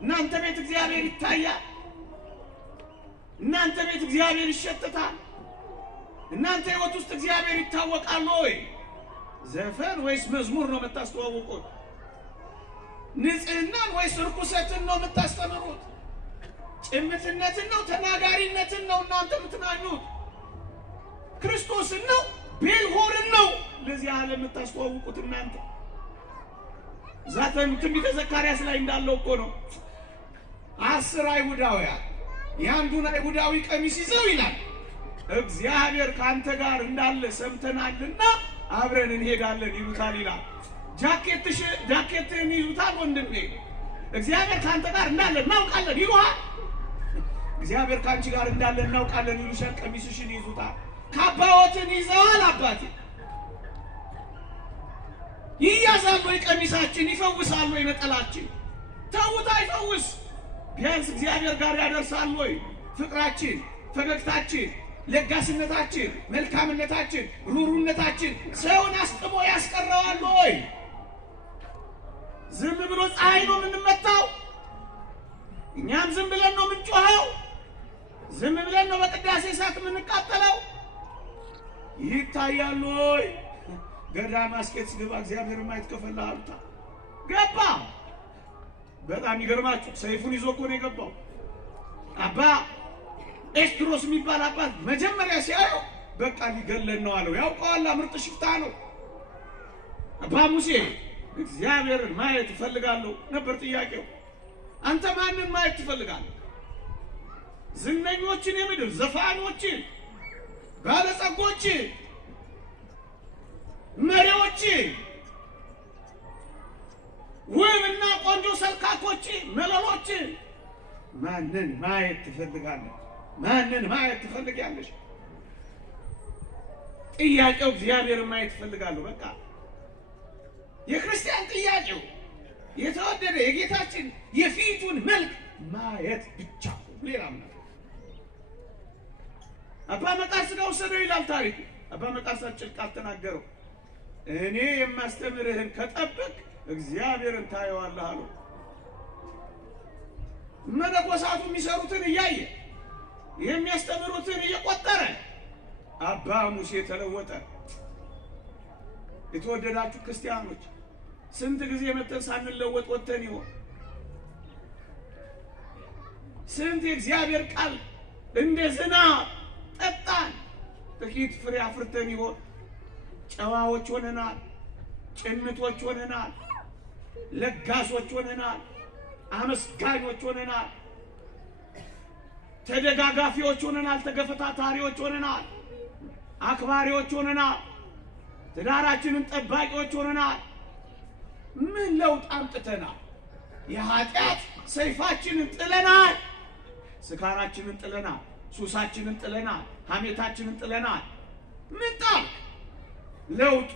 እናንተ ቤት እግዚአብሔር ይታያል። እናንተ ቤት እግዚአብሔር ይሸተታል። እናንተ ሕይወት ውስጥ እግዚአብሔር ይታወቃል። ሆይ ዘፈን ወይስ መዝሙር ነው የምታስተዋውቁት? ንጽህናን ወይስ ርኩሰትን ነው የምታስተምሩት? ጭምትነትን ነው ተናጋሪነትን ነው እናንተ የምትናኙት? ክርስቶስን ነው ቤልሆርን ነው ለዚህ ዓለም የምታስተዋውቁት እናንተ? ዛተም ትንቢተ ዘካርያስ ላይ እንዳለው እኮ ነው 10 አይሁዳውያን የአንዱን አይሁዳዊ ቀሚስ ይዘው ይላል እግዚአብሔር ካንተ ጋር እንዳለ ሰምተናልና አብረን እንሄዳለን ይሉታል ይላል። ጃኬትን ይዙታል ወንድሜ። እግዚአብሔር ካንተ ጋር እንዳለ እናውቃለን ይሉሃል። እግዚአብሔር ካንቺ ጋር እንዳለ እናውቃለን ይሉሻል። ቀሚስሽን ይዙታል። ካባዎትን ይዘዋል። አባቴ ይያዛሉ። ቀሚሳችን ይፈውሳሉ። ነጠላችን ተውት አይፈውስ። ቢያንስ እግዚአብሔር ጋር ያደርሳል ወይ? ፍቅራችን፣ ፈገግታችን፣ ለጋስነታችን፣ መልካምነታችን፣ ሩሩነታችን ሰውን አስጥሞ ያስቀረዋል ወይ? ዝም ብሎ ፀሐይ ነው የምንመታው? እኛም ዝም ብለን ነው የምንጮኸው? ዝም ብለን ነው በቅዳሴ ሰዓት የምንቃጠለው? ይታያል ወይ? ገዳም አስቄጥስ ግባ እግዚአብሔር ማየት ከፈለህ ገባ። በጣም ይገርማችሁ ሰይፉን ይዞ እኮ ነው የገባው። አባ ኤስድሮስ የሚባል አባት መጀመሪያ ሲያየው በቃ ሊገለን ነው አለው። ያውቀዋል፣ ምርጥ ሽፍታ ነው። አባ ሙሴ እግዚአብሔርን ማየት እፈልጋለሁ ነበር ጥያቄው። አንተ ማንን ማየት ትፈልጋለህ? ዝነኞችን፣ የምድር ዘፋኞችን፣ ባለጸጎችን፣ መሪዎችን፣ ውብና ቆንጆ ሰልካኮችን፣ መለሎችን ማንን ማየት ትፈልጋለህ? ማንን ማየት ትፈልጊያለሽ? ጥያቄው እግዚአብሔርን ማየት ትፈልጋለሁ። በቃ የክርስቲያን ጥያቄው የተወደደ የጌታችን የፊቱን መልክ ማየት ብቻ ሌላ ምንም። አባ መቃርስ ጋር ወሰደው ይላል ታሪኩ። አባ መቃርስ አጭር ቃል ተናገረው። እኔ የማስተምርህን ከጠበቅ እግዚአብሔርን ታየዋለህ አለው። መነኮሳቱ የሚሰሩትን እያየ የሚያስተምሩትን እየቆጠረ አባ ሙሴ ተለወጠ። የተወደዳችሁ ክርስቲያኖች ስንት ጊዜ መተን ሳንለወጥ ወጥተን ይሆን? ስንት የእግዚአብሔር ቃል እንደ ዝናብ ጠጣን፣ ጥቂት ፍሬ አፍርተን ይሆን? ጨዋዎች ሆነናል፣ ጭምቶች ሆነናል፣ ለጋሶች ሆነናል፣ አመስጋኞች ሆነናል፣ ተደጋጋፊዎች ሆነናል፣ ተገፈታታሪዎች ሆነናል፣ አክባሪዎች ሆነናል፣ ትዳራችንን ጠባቂዎች ሆነናል። ምን ለውጥ አምጥተናል? የኃጢአት ሰይፋችንን ጥለናል፣ ስካራችንን ጥለናል፣ ሱሳችንን ጥለናል፣ ሐሜታችንን ጥለናል። ምን ጣል ለውጥ?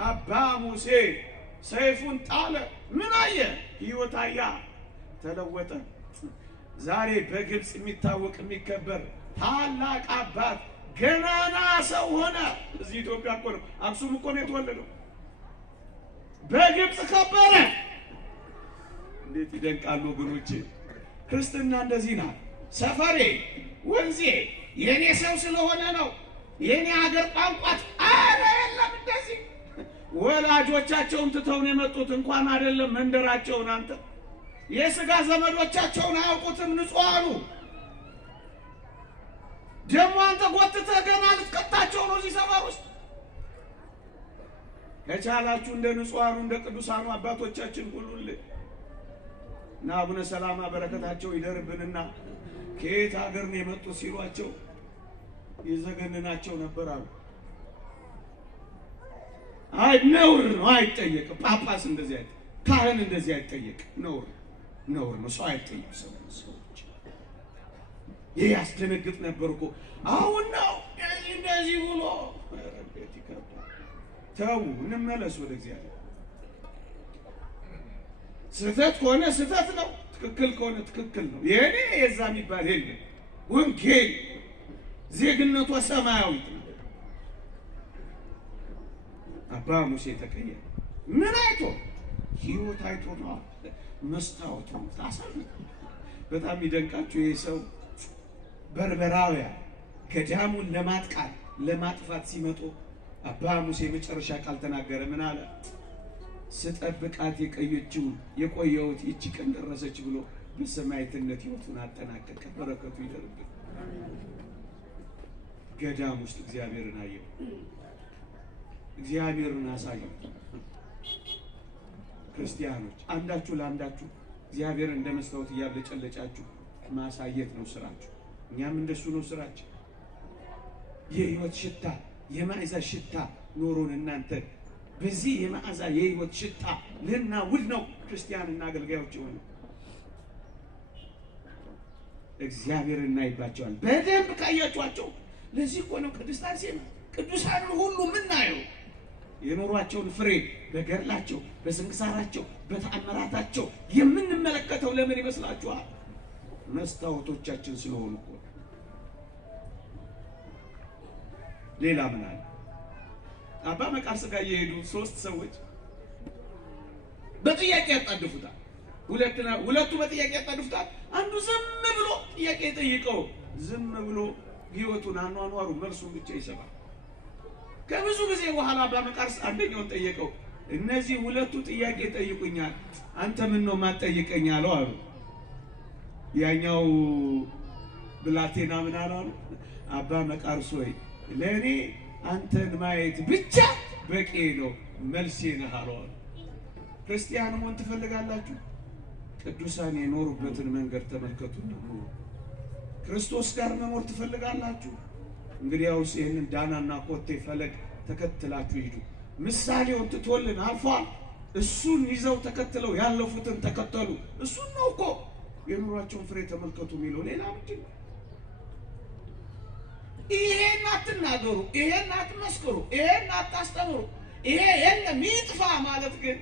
አባ ሙሴ ሰይፉን ጣለ። ምን አየ? ሕይወት አያ፣ ተለወጠ። ዛሬ በግብጽ የሚታወቅ የሚከበር ታላቅ አባት ገናና ሰው ሆነ። እዚህ ኢትዮጵያ እኮ ነው፣ አክሱም እኮ ነው የተወለደው። በግብጽ ከበረ። እንዴት ይደንቃሉ ወገኖቼ! ክርስትና እንደዚህ ናት። ሰፈሬ ወንዜ የኔ ሰው ስለሆነ ነው የኔ ሀገር ቋንቋት አረ የለም እንደዚህ ወላጆቻቸውን ትተው ነው የመጡት። እንኳን አይደለም መንደራቸውን አንተ የሥጋ ዘመዶቻቸውን አያውቁትም። ንጹሃኑ ደግሞ አንተ ጎትተህ ገና ልትቀጣቸው ነው እዚህ ሰፈር ውስጥ። ከቻላችሁ እንደ ንጹሃኑ እንደ ቅዱሳኑ አባቶቻችን ሁሉልኝ እና አቡነ ሰላማ በረከታቸው ይደርብንና ከየት ሀገር ነው የመጡት ሲሏቸው ይዘገንናቸው ነበር አሉ። አይ ነውር ነው አይጠየቅም። ጳጳስ እንደዚህ አይጠየቅ፣ ካህን እንደዚህ አይጠየቅ። ነውር ነው። ሰው አይጠየቅ። ሰዎች ይሄ ያስደነግጥ ነበር እኮ። አሁን ነው እንደዚህ ብሎ ረቤት ይከብዳል። ተው እንመለስ ወደ እግዚአብሔር። ስህተት ከሆነ ስህተት ነው፣ ትክክል ከሆነ ትክክል ነው። የኔ የዛ የሚባል የለም። ወንጌል ዜግነቷ ሰማያዊት ነው። አባ ሙሴ ተቀየረ። ምን አይቶ? ሕይወት አይቶ ነው። መስታወቱ ታሳየ። በጣም ይደንቃችሁ ይሄ ሰው በርበራውያን ገዳሙን ለማጥፋት ሲመጡ አባ ሙሴ መጨረሻ ቃል ተናገረ። ምን አለ? ስጠብቃት የቆየሁት ይቺ ቀን ደረሰች ብሎ በሰማዕትነት ሕይወቱን አጠናቀቀ። በረከቱ ይደርብን። ገዳም ውስጥ እግዚአብሔርን አየው። እግዚአብሔርን አሳየው። ክርስቲያኖች አንዳችሁ ለአንዳችሁ እግዚአብሔርን እንደ መስታወት እያብለጨለጫችሁ ማሳየት ነው ስራችሁ። እኛም እንደሱ ነው ስራችን። የሕይወት ሽታ የመዓዛ ሽታ ኖሮን እናንተ በዚህ የመዓዛ የሕይወት ሽታ ልናውድ ነው ክርስቲያንና አገልጋዮች የሆኑ እግዚአብሔርን እናይባቸዋል። በደንብ ካያችኋቸው ለዚህ እኮ ነው ቅድስት አርሴማ ቅዱሳንን ሁሉ ምናየው የኖሯቸውን ፍሬ በገድላቸው በስንክሳራቸው በተአምራታቸው የምንመለከተው ለምን ይመስላችኋል? መስታወቶቻችን ስለሆኑ እኮ። ሌላ ምን አለ? አባ መቃርስ ጋር የሄዱ 3 ሰዎች በጥያቄ ያጣድፉታል። ሁለቱ በጥያቄ ያጣድፉታል። አንዱ ዝም ብሎ ጥያቄ ጠይቀው ዝም ብሎ ሕይወቱን አኗኗሩ መልሱን ብቻ ይሰማል። ከብዙ ጊዜ በኋላ አባ መቃርስ አንደኛውን ጠየቀው። እነዚህ ሁለቱ ጥያቄ ጠይቁኛል፣ አንተ ምን ነው ማጠይቀኝ አለው አሉ። ያኛው ብላቴና ምን አሉ? አባ መቃርስ ሆይ ለኔ አንተን ማየት ብቻ በቂ ነው፣ መልሴ ነህ አለው። ክርስቲያን መሆን ትፈልጋላችሁ? ቅዱሳን የኖሩበትን መንገድ ተመልከቱ። ክርስቶስ ጋር መኖር ትፈልጋላችሁ? እንግዲያውስ ይህንን ዳናና ኮቴ ፈለግ ተከትላችሁ ሂዱ። ምሳሌውን ትቶልን አልፏል። እሱን ይዘው ተከትለው ያለፉትን ተከተሉ። እሱን ነው እኮ የኑሯቸውን ፍሬ ተመልከቱ የሚለው። ሌላ ምንድን ነው? ይሄን አትናገሩ፣ ይሄን አትመስክሩ፣ ይሄን አታስተምሩ፣ ይሄ የለም ይጥፋ ማለት ግን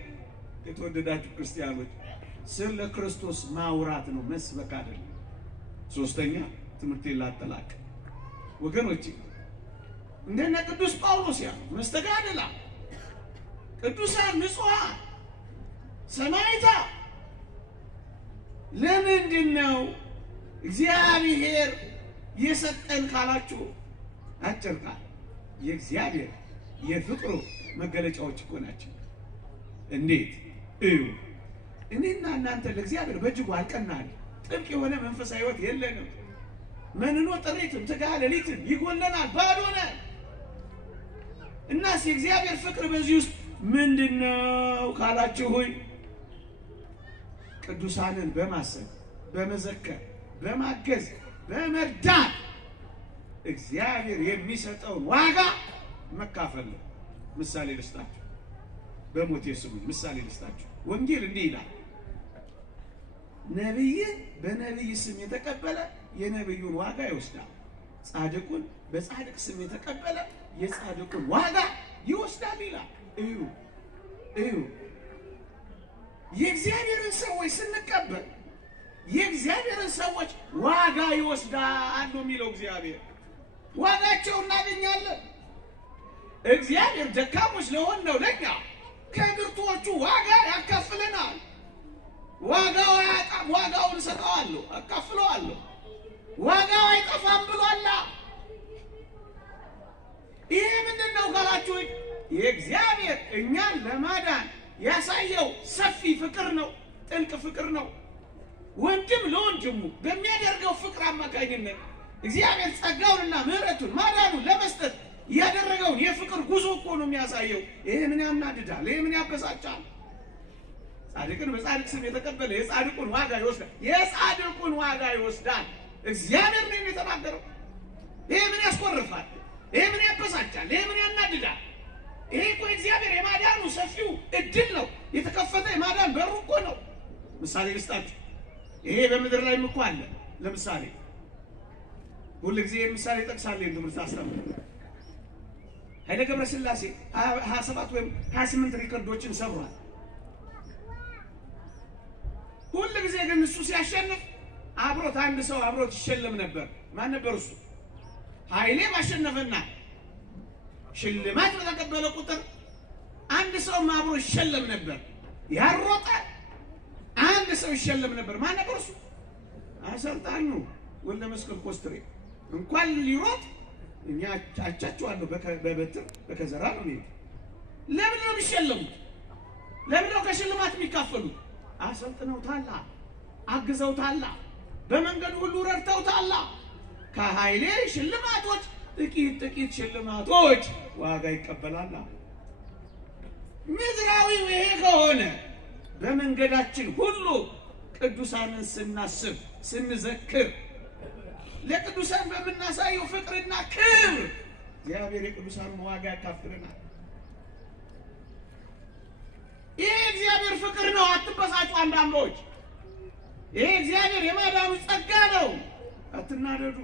የተወደዳችሁ ክርስቲያኖች ስለ ክርስቶስ ማውራት ነው፣ መስበክ አይደለም። ሶስተኛ ትምህርቴን ላጠላቅ ወገኖች፣ እንደነ ቅዱስ ጳውሎስ ያሉ መስተጋድላ ቅዱሳን ንጹሃን ሰማዕታት ለምንድን ነው እግዚአብሔር የሰጠን ካላችሁ አጭር ቃል የእግዚአብሔር የፍቅሩ መገለጫዎች እኮ ናቸው። እንዴት እዩ። እኔና እናንተ ለእግዚአብሔር በእጅጉ አልቀናል። ጥልቅ የሆነ መንፈሳዊ ሕይወት የለንም። መንኖ ጥሪትም ትጋ ሌሊትም ይጎለናል፣ ባዶ ነን። እናስ የእግዚአብሔር ፍቅር በዚህ ውስጥ ምንድነው ካላችሁ ሆይ ቅዱሳንን በማሰብ በመዘከር በማገዝ በመርዳት እግዚአብሔር የሚሰጠውን ዋጋ መካፈል ነው። ምሳሌ ልስጣችሁ፣ በሞት የስሙኝ ምሳሌ ልስጣችሁ። ወንጌል እንዲህ ይላል፣ ነብይን በነብይ ስም የተቀበለ የነብዩን ዋጋ ይወስዳል፣ ጻድቁን በጻድቅ ስም የተቀበለ የጻድቁን ዋጋ ይወስዳል ይላል። እዩ እዩ፣ የእግዚአብሔርን ሰዎች ስንቀበል የእግዚአብሔርን ሰዎች ዋጋ ይወስዳል ነው የሚለው። እግዚአብሔር ዋጋቸው እናገኛለን። እግዚአብሔር ደካሞች ለሆነው ለኛ ከብርቱዎቹ ዋጋ ያካፍለናል። ዋጋው አያጣም። ዋጋውን ሰጠዋለሁ፣ አካፍለዋለሁ። ዋጋው አይጠፋም ብሏል። ይሄ ምንድነው ካላችሁ የእግዚአብሔር እኛን ለማዳን ያሳየው ሰፊ ፍቅር ነው፣ ጥልቅ ፍቅር ነው። ወንድም ለወንድሙ በሚያደርገው ፍቅር አማካኝነት እግዚአብሔር ጸጋውንና ምሕረቱን ማዳኑን ለመስጠት ያደረገውን የፍቅር ጉዞ እኮ ነው የሚያሳየው። ይሄ ምን ያናድዳል? ይሄ ምን ያበሳጫል? ጻድቅን በጻድቅ ስም የተቀበለ የጻድቁን ዋጋ ይወስዳል። የጻድቁን ዋጋ ይወስዳል። እግዚአብሔር ነው የተናገረው። ይሄ ምን ያስቆርፋል? ይሄ ምን ያበሳጫል? ይሄ ምን ያናድዳል? ይሄ እኮ እግዚአብሔር የማዳኑ ሰፊው እድል ነው። የተከፈተ የማዳን በሩ እኮ ነው። ምሳሌ ልስጣችሁ። ይሄ በምድር ላይ እኮ አለ። ለምሳሌ ሁሉ ጊዜ ምሳሌ ጠቅሳለሁ ትምህርት አስተምር። ኃይለ ገብረስላሴ 27 ወይም 28 ሪከርዶችን ሰብሯል። ሁሉ ጊዜ ግን እሱ ሲያሸንፍ አብሮት አንድ ሰው አብሮት ይሸለም ነበር። ማን ነበር እሱ? ኃይሌ ባሸነፈና ሽልማት በተቀበለ ቁጥር አንድ ሰው አብሮ ይሸለም ነበር። ያሮጠ አንድ ሰው ይሸለም ነበር። ማን ነበር እሱ? አሰልጣኙ ወልደ መስቀል ኮስትሬ። እንኳን ሊሮጥ እኛ አቻቸዋለሁ በበትር በከዘራ ነው የሚሄድ። ለምን ነው የሚሸለሙት? ለምን ነው ከሽልማት የሚካፈሉት? አሰልጥነውታል፣ አግዘውታል፣ በመንገዱ ሁሉ ረድተውታል። ከኃይሌ ሽልማቶች ጥቂት ሽልማቶች ዋጋ ይቀበላል። ምድራዊው ይሄ ከሆነ በመንገዳችን ሁሉ ቅዱሳንን ስናስብ ስንዘክር ለቅዱሳን በመናሳየው ፍቅርና ክብር እግዚአብሔር የቅዱሳን ዋጋ ያካፍለናል። ይሄ እግዚአብሔር ፍቅር ነው። አትበሳጩ አንዳንዶች። ይሄ እግዚአብሔር የማዳኑ ጸጋ ነው። አትናደዱ።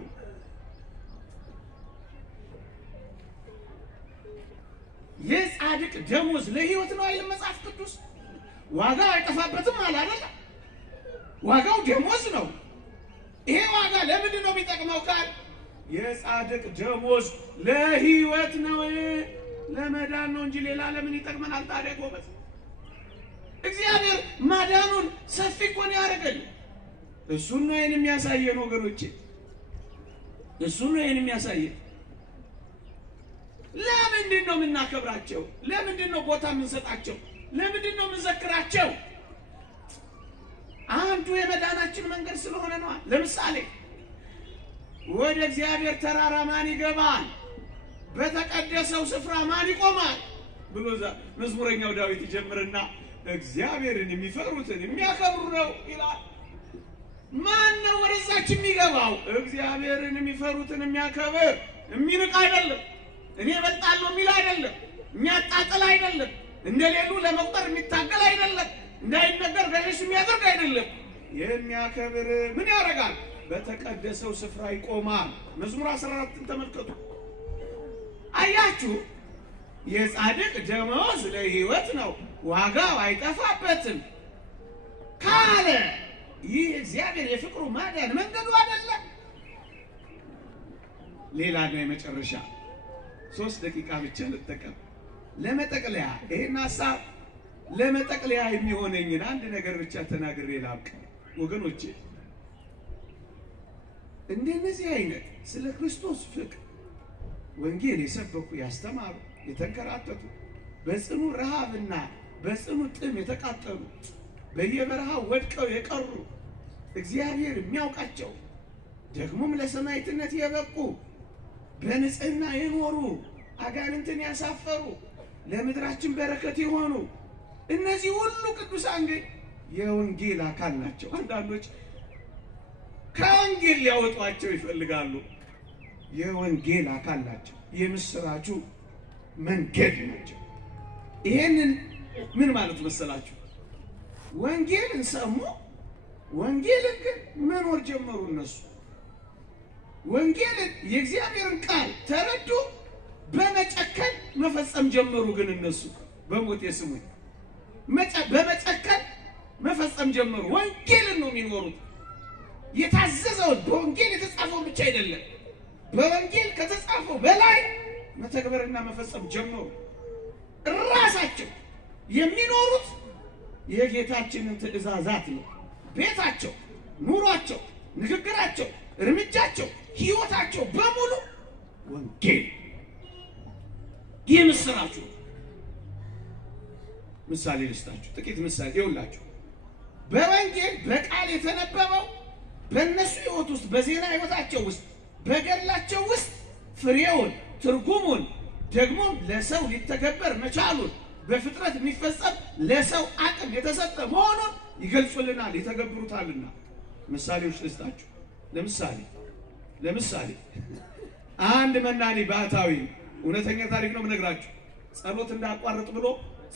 የጻድቅ ደሞዝ ለሕይወት ነው አይደል መጽሐፍ ቅዱስ? ዋጋው አይጠፋበትም አለ አይደል? ዋጋው ደሞዝ ነው። ይሄ ዋጋ ለምንድን ነው የሚጠቅመው ካል የጻድቅ ደሞዝ ለሕይወት ነው፣ ለመዳን ነው እንጂ ሌላ ለምን ይጠቅመናል ታዲያ ጎበዝ? እግዚአብሔር ማዳኑን ሰፊ እኮ ነው ያደረገልን። እሱን ነው ይሄን የሚያሳየን ወገኖቼ፣ እሱን ነው ይሄን የሚያሳየን። ለምንድን ነው የምናከብራቸው? ለምንድን ነው ቦታ የምንሰጣቸው? ለምንድን ነው የምንዘክራቸው? አንዱ የመዳናችን መንገድ ስለሆነ ነው። ለምሳሌ ወደ እግዚአብሔር ተራራ ማን ይገባል? በተቀደሰው ስፍራ ማን ይቆማል ብሎ መዝሙረኛው ዳዊት ይጀምርና እግዚአብሔርን የሚፈሩትን የሚያከብሩ ነው ይላል። ማን ነው ወደዛች የሚገባው? እግዚአብሔርን የሚፈሩትን የሚያከብር፣ የሚንቅ አይደለም። እኔ እበልጣለሁ የሚል አይደለም። የሚያጣጥል አይደለም። እንደሌሉ ለመቁጠር የሚታገል አይደለም። እንዳይነገር ገዥ የሚያደርግ አይደለም። የሚያከብር ምን ያደርጋል? በተቀደሰው ስፍራ ይቆማል። መዝሙር 14ን ተመልከቱ። አያችሁ፣ የጻድቅ ደመወዝ ለሕይወት ነው፣ ዋጋው አይጠፋበትም ካለ ይህ እግዚአብሔር የፍቅሩ ማዳን መንገዱ አይደለም። ሌላ ነው የመጨረሻ 3 ደቂቃ ብቻ ልጠቀም ለመጠቅለያ። ይሄን ሐሳብ ለመጠቅለያ የሚሆነኝን አንድ ነገር ብቻ ተናግሬ ላብቅ ወገኖቼ። እንደነዚህ አይነት ስለ ክርስቶስ ፍቅር ወንጌል የሰበኩ ያስተማሩ፣ የተንከራተቱ፣ በጽኑ ረሃብና በጽኑ ጥም የተቃጠሉ፣ በየበረሃው ወድቀው የቀሩ እግዚአብሔር የሚያውቃቸው ደግሞም ለሰማዕትነት የበቁ በንጽህና የኖሩ አጋንንትን ያሳፈሩ ለምድራችን በረከት የሆኑ እነዚህ ሁሉ ቅዱሳን ግን የወንጌል አካል ናቸው። አንዳንዶች ከወንጌል ሊያወጧቸው ይፈልጋሉ። የወንጌል አካል ናቸው። የምስራቹ መንገድ ናቸው። ይሄንን ምን ማለት መሰላችሁ? ወንጌልን ሰሙ፣ ወንጌልን ግን መኖር ጀመሩ። እነሱ ወንጌልን የእግዚአብሔርን ቃል ተረዱ፣ በመጨከን መፈጸም ጀመሩ። ግን እነሱ በሞት የስሙኝ በመጨከን መፈጸም ጀመሩ። ወንጌልን ነው የሚኖሩት። የታዘዘውን በወንጌል የተጻፈው ብቻ አይደለም፣ በወንጌል ከተጻፈው በላይ መተግበርና መፈጸም ጀመሩ። ራሳቸው የሚኖሩት የጌታችንን ትእዛዛት ነው። ቤታቸው፣ ኑሯቸው፣ ንግግራቸው፣ እርምጃቸው፣ ህይወታቸው በሙሉ ወንጌል የምስራቹ። ምሳሌ ልስጣችሁ፣ ጥቂት ምሳሌ ይውላችሁ። በወንጌል በቃል የተነበበው በእነሱ ህይወት ውስጥ በዜና ህይወታቸው ውስጥ በገድላቸው ውስጥ ፍሬውን ትርጉሙን ደግሞ ለሰው ሊተገበር መቻሉን በፍጥረት የሚፈጸም ለሰው አቅም የተሰጠ መሆኑን ይገልጹልናል፣ ይተገብሩታልና። ምሳሌዎች ልስጣችሁ። ለምሳሌ አንድ መናኒ ባህታዊ እውነተኛ ታሪክ ነው የምነግራችሁ። ጸሎት እንዳቋርጥ ብሎ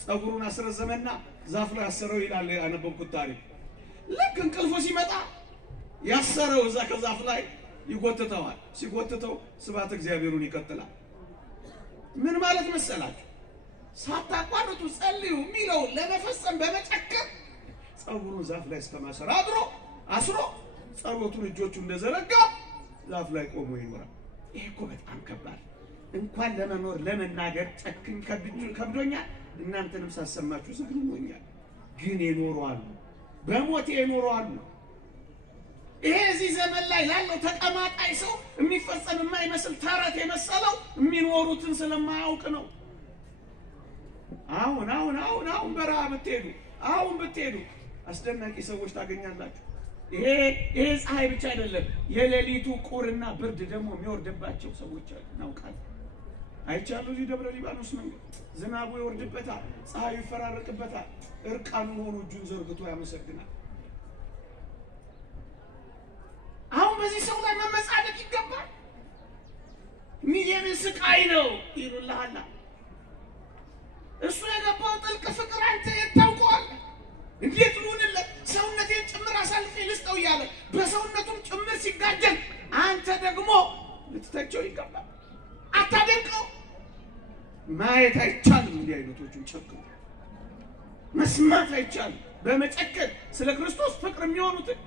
ጸጉሩን አስረዘመና ዛፍ ላይ አሰረው ይላል ያነበብኩት ታሪክ። ልክ እንቅልፉ ሲመጣ ያሰረው እዛ ከዛፍ ላይ ይጎትተዋል። ሲጎትተው ስብሐተ እግዚአብሔሩን ይቀጥላል። ምን ማለት መሰላችሁ? ሳታቋርጡ ጸልዩ የሚለው ለመፈጸም በመጨከር ጸጉሩን ዛፍ ላይ እስከማሰር አስሮ ጸሎቱን እጆቹ እንደዘረጋ ዛፍ ላይ ቆሞ ይኖራል። ይሄ እኮ በጣም ከባድ፣ እንኳን ለመኖር ለመናገር ጨክኝ ከብዶኛል። እናንተንም ሳሰማችሁ ዘግኖኛል። ግን ይኖራሉ፣ በሞት ይኖራሉ። ይሄ እዚህ ዘመን ላይ ያለው ተቀማጣይ ሰው የሚፈጸም የማይመስል ተረት የመሰለው የሚኖሩትን ስለማያውቅ ነው። አሁን በረሃ ብትሄዱ አስደናቂ ሰዎች ታገኛላችሁ። ይሄ ፀሐይ ብቻ አይደለም፣ የሌሊቱ ቁርና ብርድ ደግሞ የሚወርድባቸው ሰዎች አሉ። እናውቃለን። አይቻሉ እዚህ ደብረ ሊባኖስ መንገድ ዝናቡ ይወርድበታል፣ ፀሐዩ ይፈራረቅበታል። እርቃኑን ሆኖ እጁን ዘርግቶ ያመሰግናል። አሁን በዚህ ሰው ላይ መመጻደቅ ይገባል። የምን ስቃይ ነው ይሉልሃል። እሱ የገባው ጥልቅ ፍቅር አንተ ታውቀዋለህ። እንዴት ልሁንለት ሰውነቴን ጭምር አሳልፌ ልስጠው እያለ በሰውነቱም ጭምር ሲጋደል አንተ ደግሞ ልትተቸው ይገባል። አታደንቀው። ማየት አይቻልም። እንዲህ አይነቶቹን ጨክኑ መስማት አይቻልም። በመጨከን ስለ ክርስቶስ ፍቅር የሚሆኑትን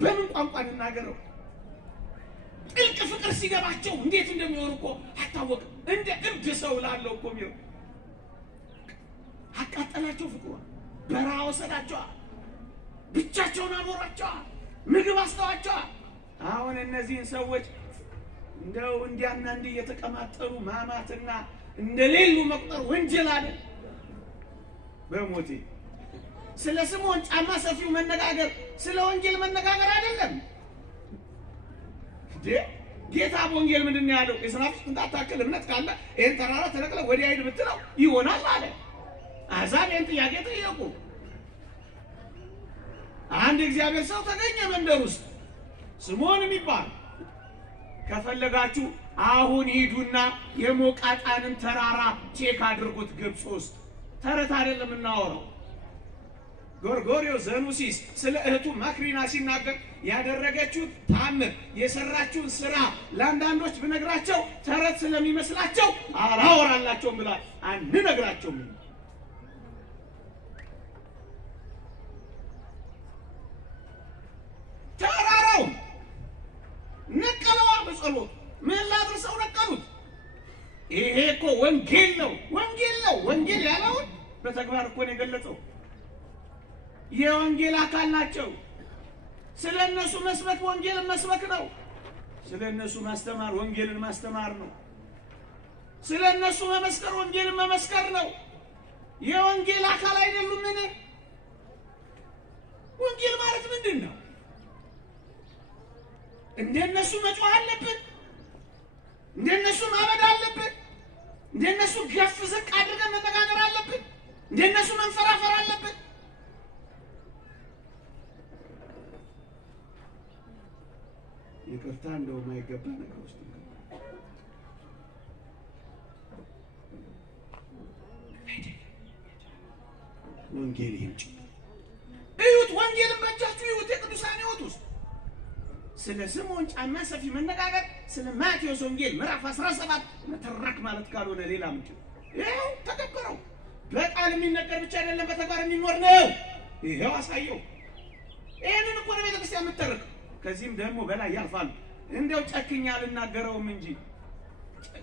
በምን ቋንቋ እንናገረው? ጥልቅ ፍቅር ሲገባቸው እንዴት እንደሚሆኑ እኮ አታወቅም። እንደ እብድ ሰው ላለው እኮ የሚሆን አቃጠላቸው። ፍቅሯ በረሃ ወሰዳቸዋል። ብቻቸውን አኖራቸዋል። ምግብ አስተዋቸዋል። አሁን እነዚህን ሰዎች እንደው እንዲያና እንዲህ እየተቀማጠሉ ማማትና እንደሌሉ መቁጠር ወንጀል አይደል? በሞቴ ስለ ስምዖን ጫማ ሰፊው መነጋገር ስለ ወንጌል መነጋገር አይደለም። ጌታ በወንጌል ምንድነው ያለው? የሰናፍጭ ቅንጣት ታክል እምነት ካለ ይሄን ተራራ ተነቅለ ወዲያ ሂድ ብትለው ይሆናል አለ። አሕዛብ ይሄን ጥያቄ ጠየቁ። አንድ እግዚአብሔር ሰው ተገኘ መንደር ውስጥ ስምዖን የሚባል። ከፈለጋችሁ አሁን ሂዱና የሞቃጣንን ተራራ ቼክ አድርጉት። ግብጽ ውስጥ ተረት አይደለም እናወራው። ጎርጎርዮስ ዘኑሲስ ስለ እህቱ ማክሪና ሲናገር ያደረገችው ታምር የሰራችውን ስራ ለአንዳንዶች ብነግራቸው ተረት ስለሚመስላቸው አላወራላቸውም ብላ አንነግራቸውም። ተራራው ነቀለዋ በጸሎት ምን ላድርሰው ነቀሉት። ይሄ እኮ ወንጌል ነው። ወንጌል ያለውን በተግባር እኮ ነው የገለጸው። የወንጌል አካል ናቸው። ስለነሱ መስበክ ወንጌልን መስበክ ነው። ስለነሱ ማስተማር ወንጌልን ማስተማር ነው። ስለነሱ መመስከር ወንጌልን መመስከር ነው። የወንጌል አካል አይደሉም? ምን ወንጌል ማለት ምንድነው? እንደነሱ መጮህ አለብን? እንደነሱ ማበድ አለብን? እንደነሱ ገፍ ዝቅ አድርገን መነጋገር አለብን? እንደነሱ መንፈራፈር አለብን? ይቅርታ እንደው ማይገባ ነገር ውስጥ ወንጌል ይምጭ እዩት። ወንጌልን በእጃችሁ እዩት። የቅዱሳን ሕይወት ውስጥ ስለ ስምዖን ጫማ ሰፊ መነጋገር ስለ ማቴዎስ ወንጌል ምዕራፍ 17 መተረክ ማለት ካልሆነ ሌላ ምንጭ ይሄው ተከበረው። በቃል የሚነገር ብቻ አይደለም፣ በተግባር የሚኖር ነው። ይሄው አሳየው። ይሄንን እኮ ነው ቤተክርስቲያን የምትተርከው። ከዚህም ደግሞ በላይ ያልፋል። እንደው ጨክኛ ልናገረውም እንጂ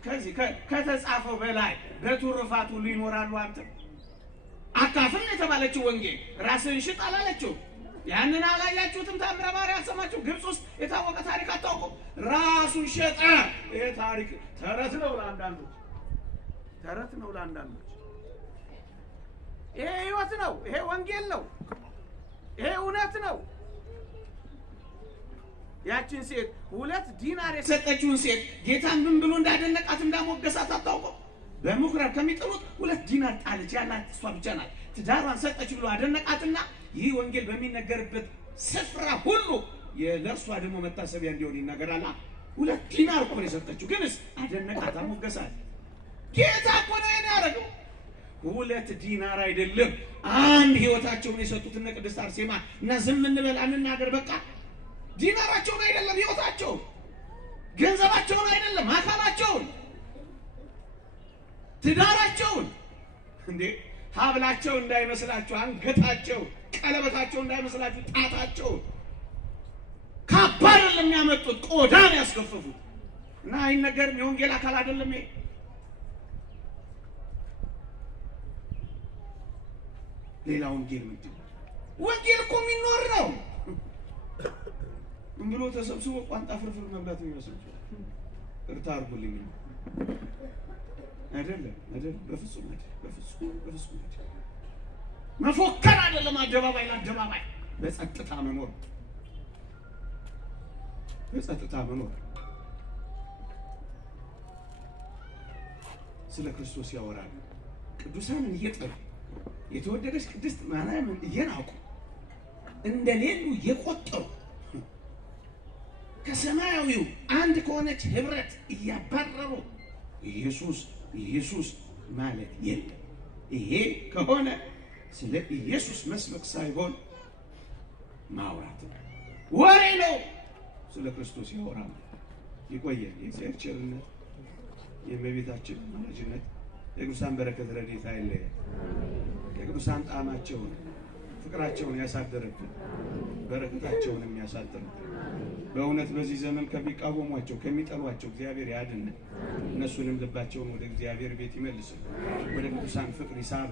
ከዚህ ከተጻፈው በላይ በትሩፋት ሁሉ ይኖራሉ። አንተ አካፍል የተባለችው ወንጌል ራስን ሽጥ አላለችው። ያንን አላያችሁትም? ታምረ ማርያም ሰማችሁ? ግብጽ ውስጥ የታወቀ ታሪክ አታውቁም? ራሱን ሸጠ። ይሄ ታሪክ ተረት ነው ለአንዳንዶች፣ ተረት ነው ለአንዳንዶች። ይሄ ህይወት ነው። ይሄ ወንጌል ነው። ይሄ እውነት ነው። ያችን ሴት 2 ዲናር የሰጠችውን ሴት ጌታን ምን ብሎ እንዳደነቃት እንዳሞገሳት አታውቁም? በምኩራብ ከሚጥሉት 2 ዲናር ጣለች። ያላት እሷ ብቻ ናት። ትዳሯን ሰጠች ብሎ አደነቃትና ይህ ወንጌል በሚነገርበት ስፍራ ሁሉ ለእርሷ ደግሞ መታሰቢያ እንዲሆን ይናገራል። 2 ዲናር እኮ ነው የሰጠችው፣ ግንስ አደነቃት፣ አሞገሳት። ጌታ እኮ ነው ያደረገው። 2 ዲናር አይደለም፣ አንድ ህይወታቸውን የሰጡት እነ ቅድስት አርሴማ እና ዝም እንበል አንናገር በቃ። ዲናራቸውን አይደለም ህይወታቸውን፣ ገንዘባቸውን አይደለም አካላቸውን፣ ትዳራቸውን እንዴ ሀብላቸው እንዳይመስላችሁ፣ አንገታቸው፣ ቀለበታቸው እንዳይመስላችሁ፣ ጣታቸው ካባ አይደለም ያመጡት፣ ቆዳን ያስከፈፉት እና አይነገርም። የወንጌል አካል አይደለም ይሄ። ሌላ ወንጌል ምንድን ነው? ወንጌል እኮ የሚኖር ነው። ምን ብሎ ተሰብስቦ ቋንጣ ፍርፍር መብላት የሚመስል እርታ አድርጉልኝ አይደለም፣ አይደለም፣ በፍጹም አይደለም፣ በፍጹም አይደለም። መፎከር አይደለም፣ አደባባይ ለአደባባይ በጸጥታ መኖር፣ በጸጥታ መኖር። ስለ ክርስቶስ ያወራሉ። ቅዱሳንን እየጠሩ የተወደደች ቅድስት ማርያምን እየናቁ እንደሌሉ እየቆጠሩ ከሰማያዊው አንድ ከሆነች ህብረት እያባረሩ ኢየሱስ ኢየሱስ ማለት የለም። ይሄ ከሆነ ስለ ኢየሱስ መስበክ ሳይሆን ማውራት ወሬ ነው። ስለ ክርስቶስ ያወራሉ። ይቆየን። የእግዚአብሔር ቸርነት፣ የእመቤታችን አማላጅነት፣ የቅዱሳን በረከት ረድኤት አይለየን። የቅዱሳን ጣዕማቸውን ፍቅራቸውን ያሳደረብን፣ በረከታቸውንም ያሳደረብን። በእውነት በዚህ ዘመን ከሚቃወሟቸው ከሚጠሏቸው እግዚአብሔር ያድነን። እነሱንም ልባቸውን ወደ እግዚአብሔር ቤት ይመልስልን፣ ወደ ቅዱሳን ፍቅር ይሳብ።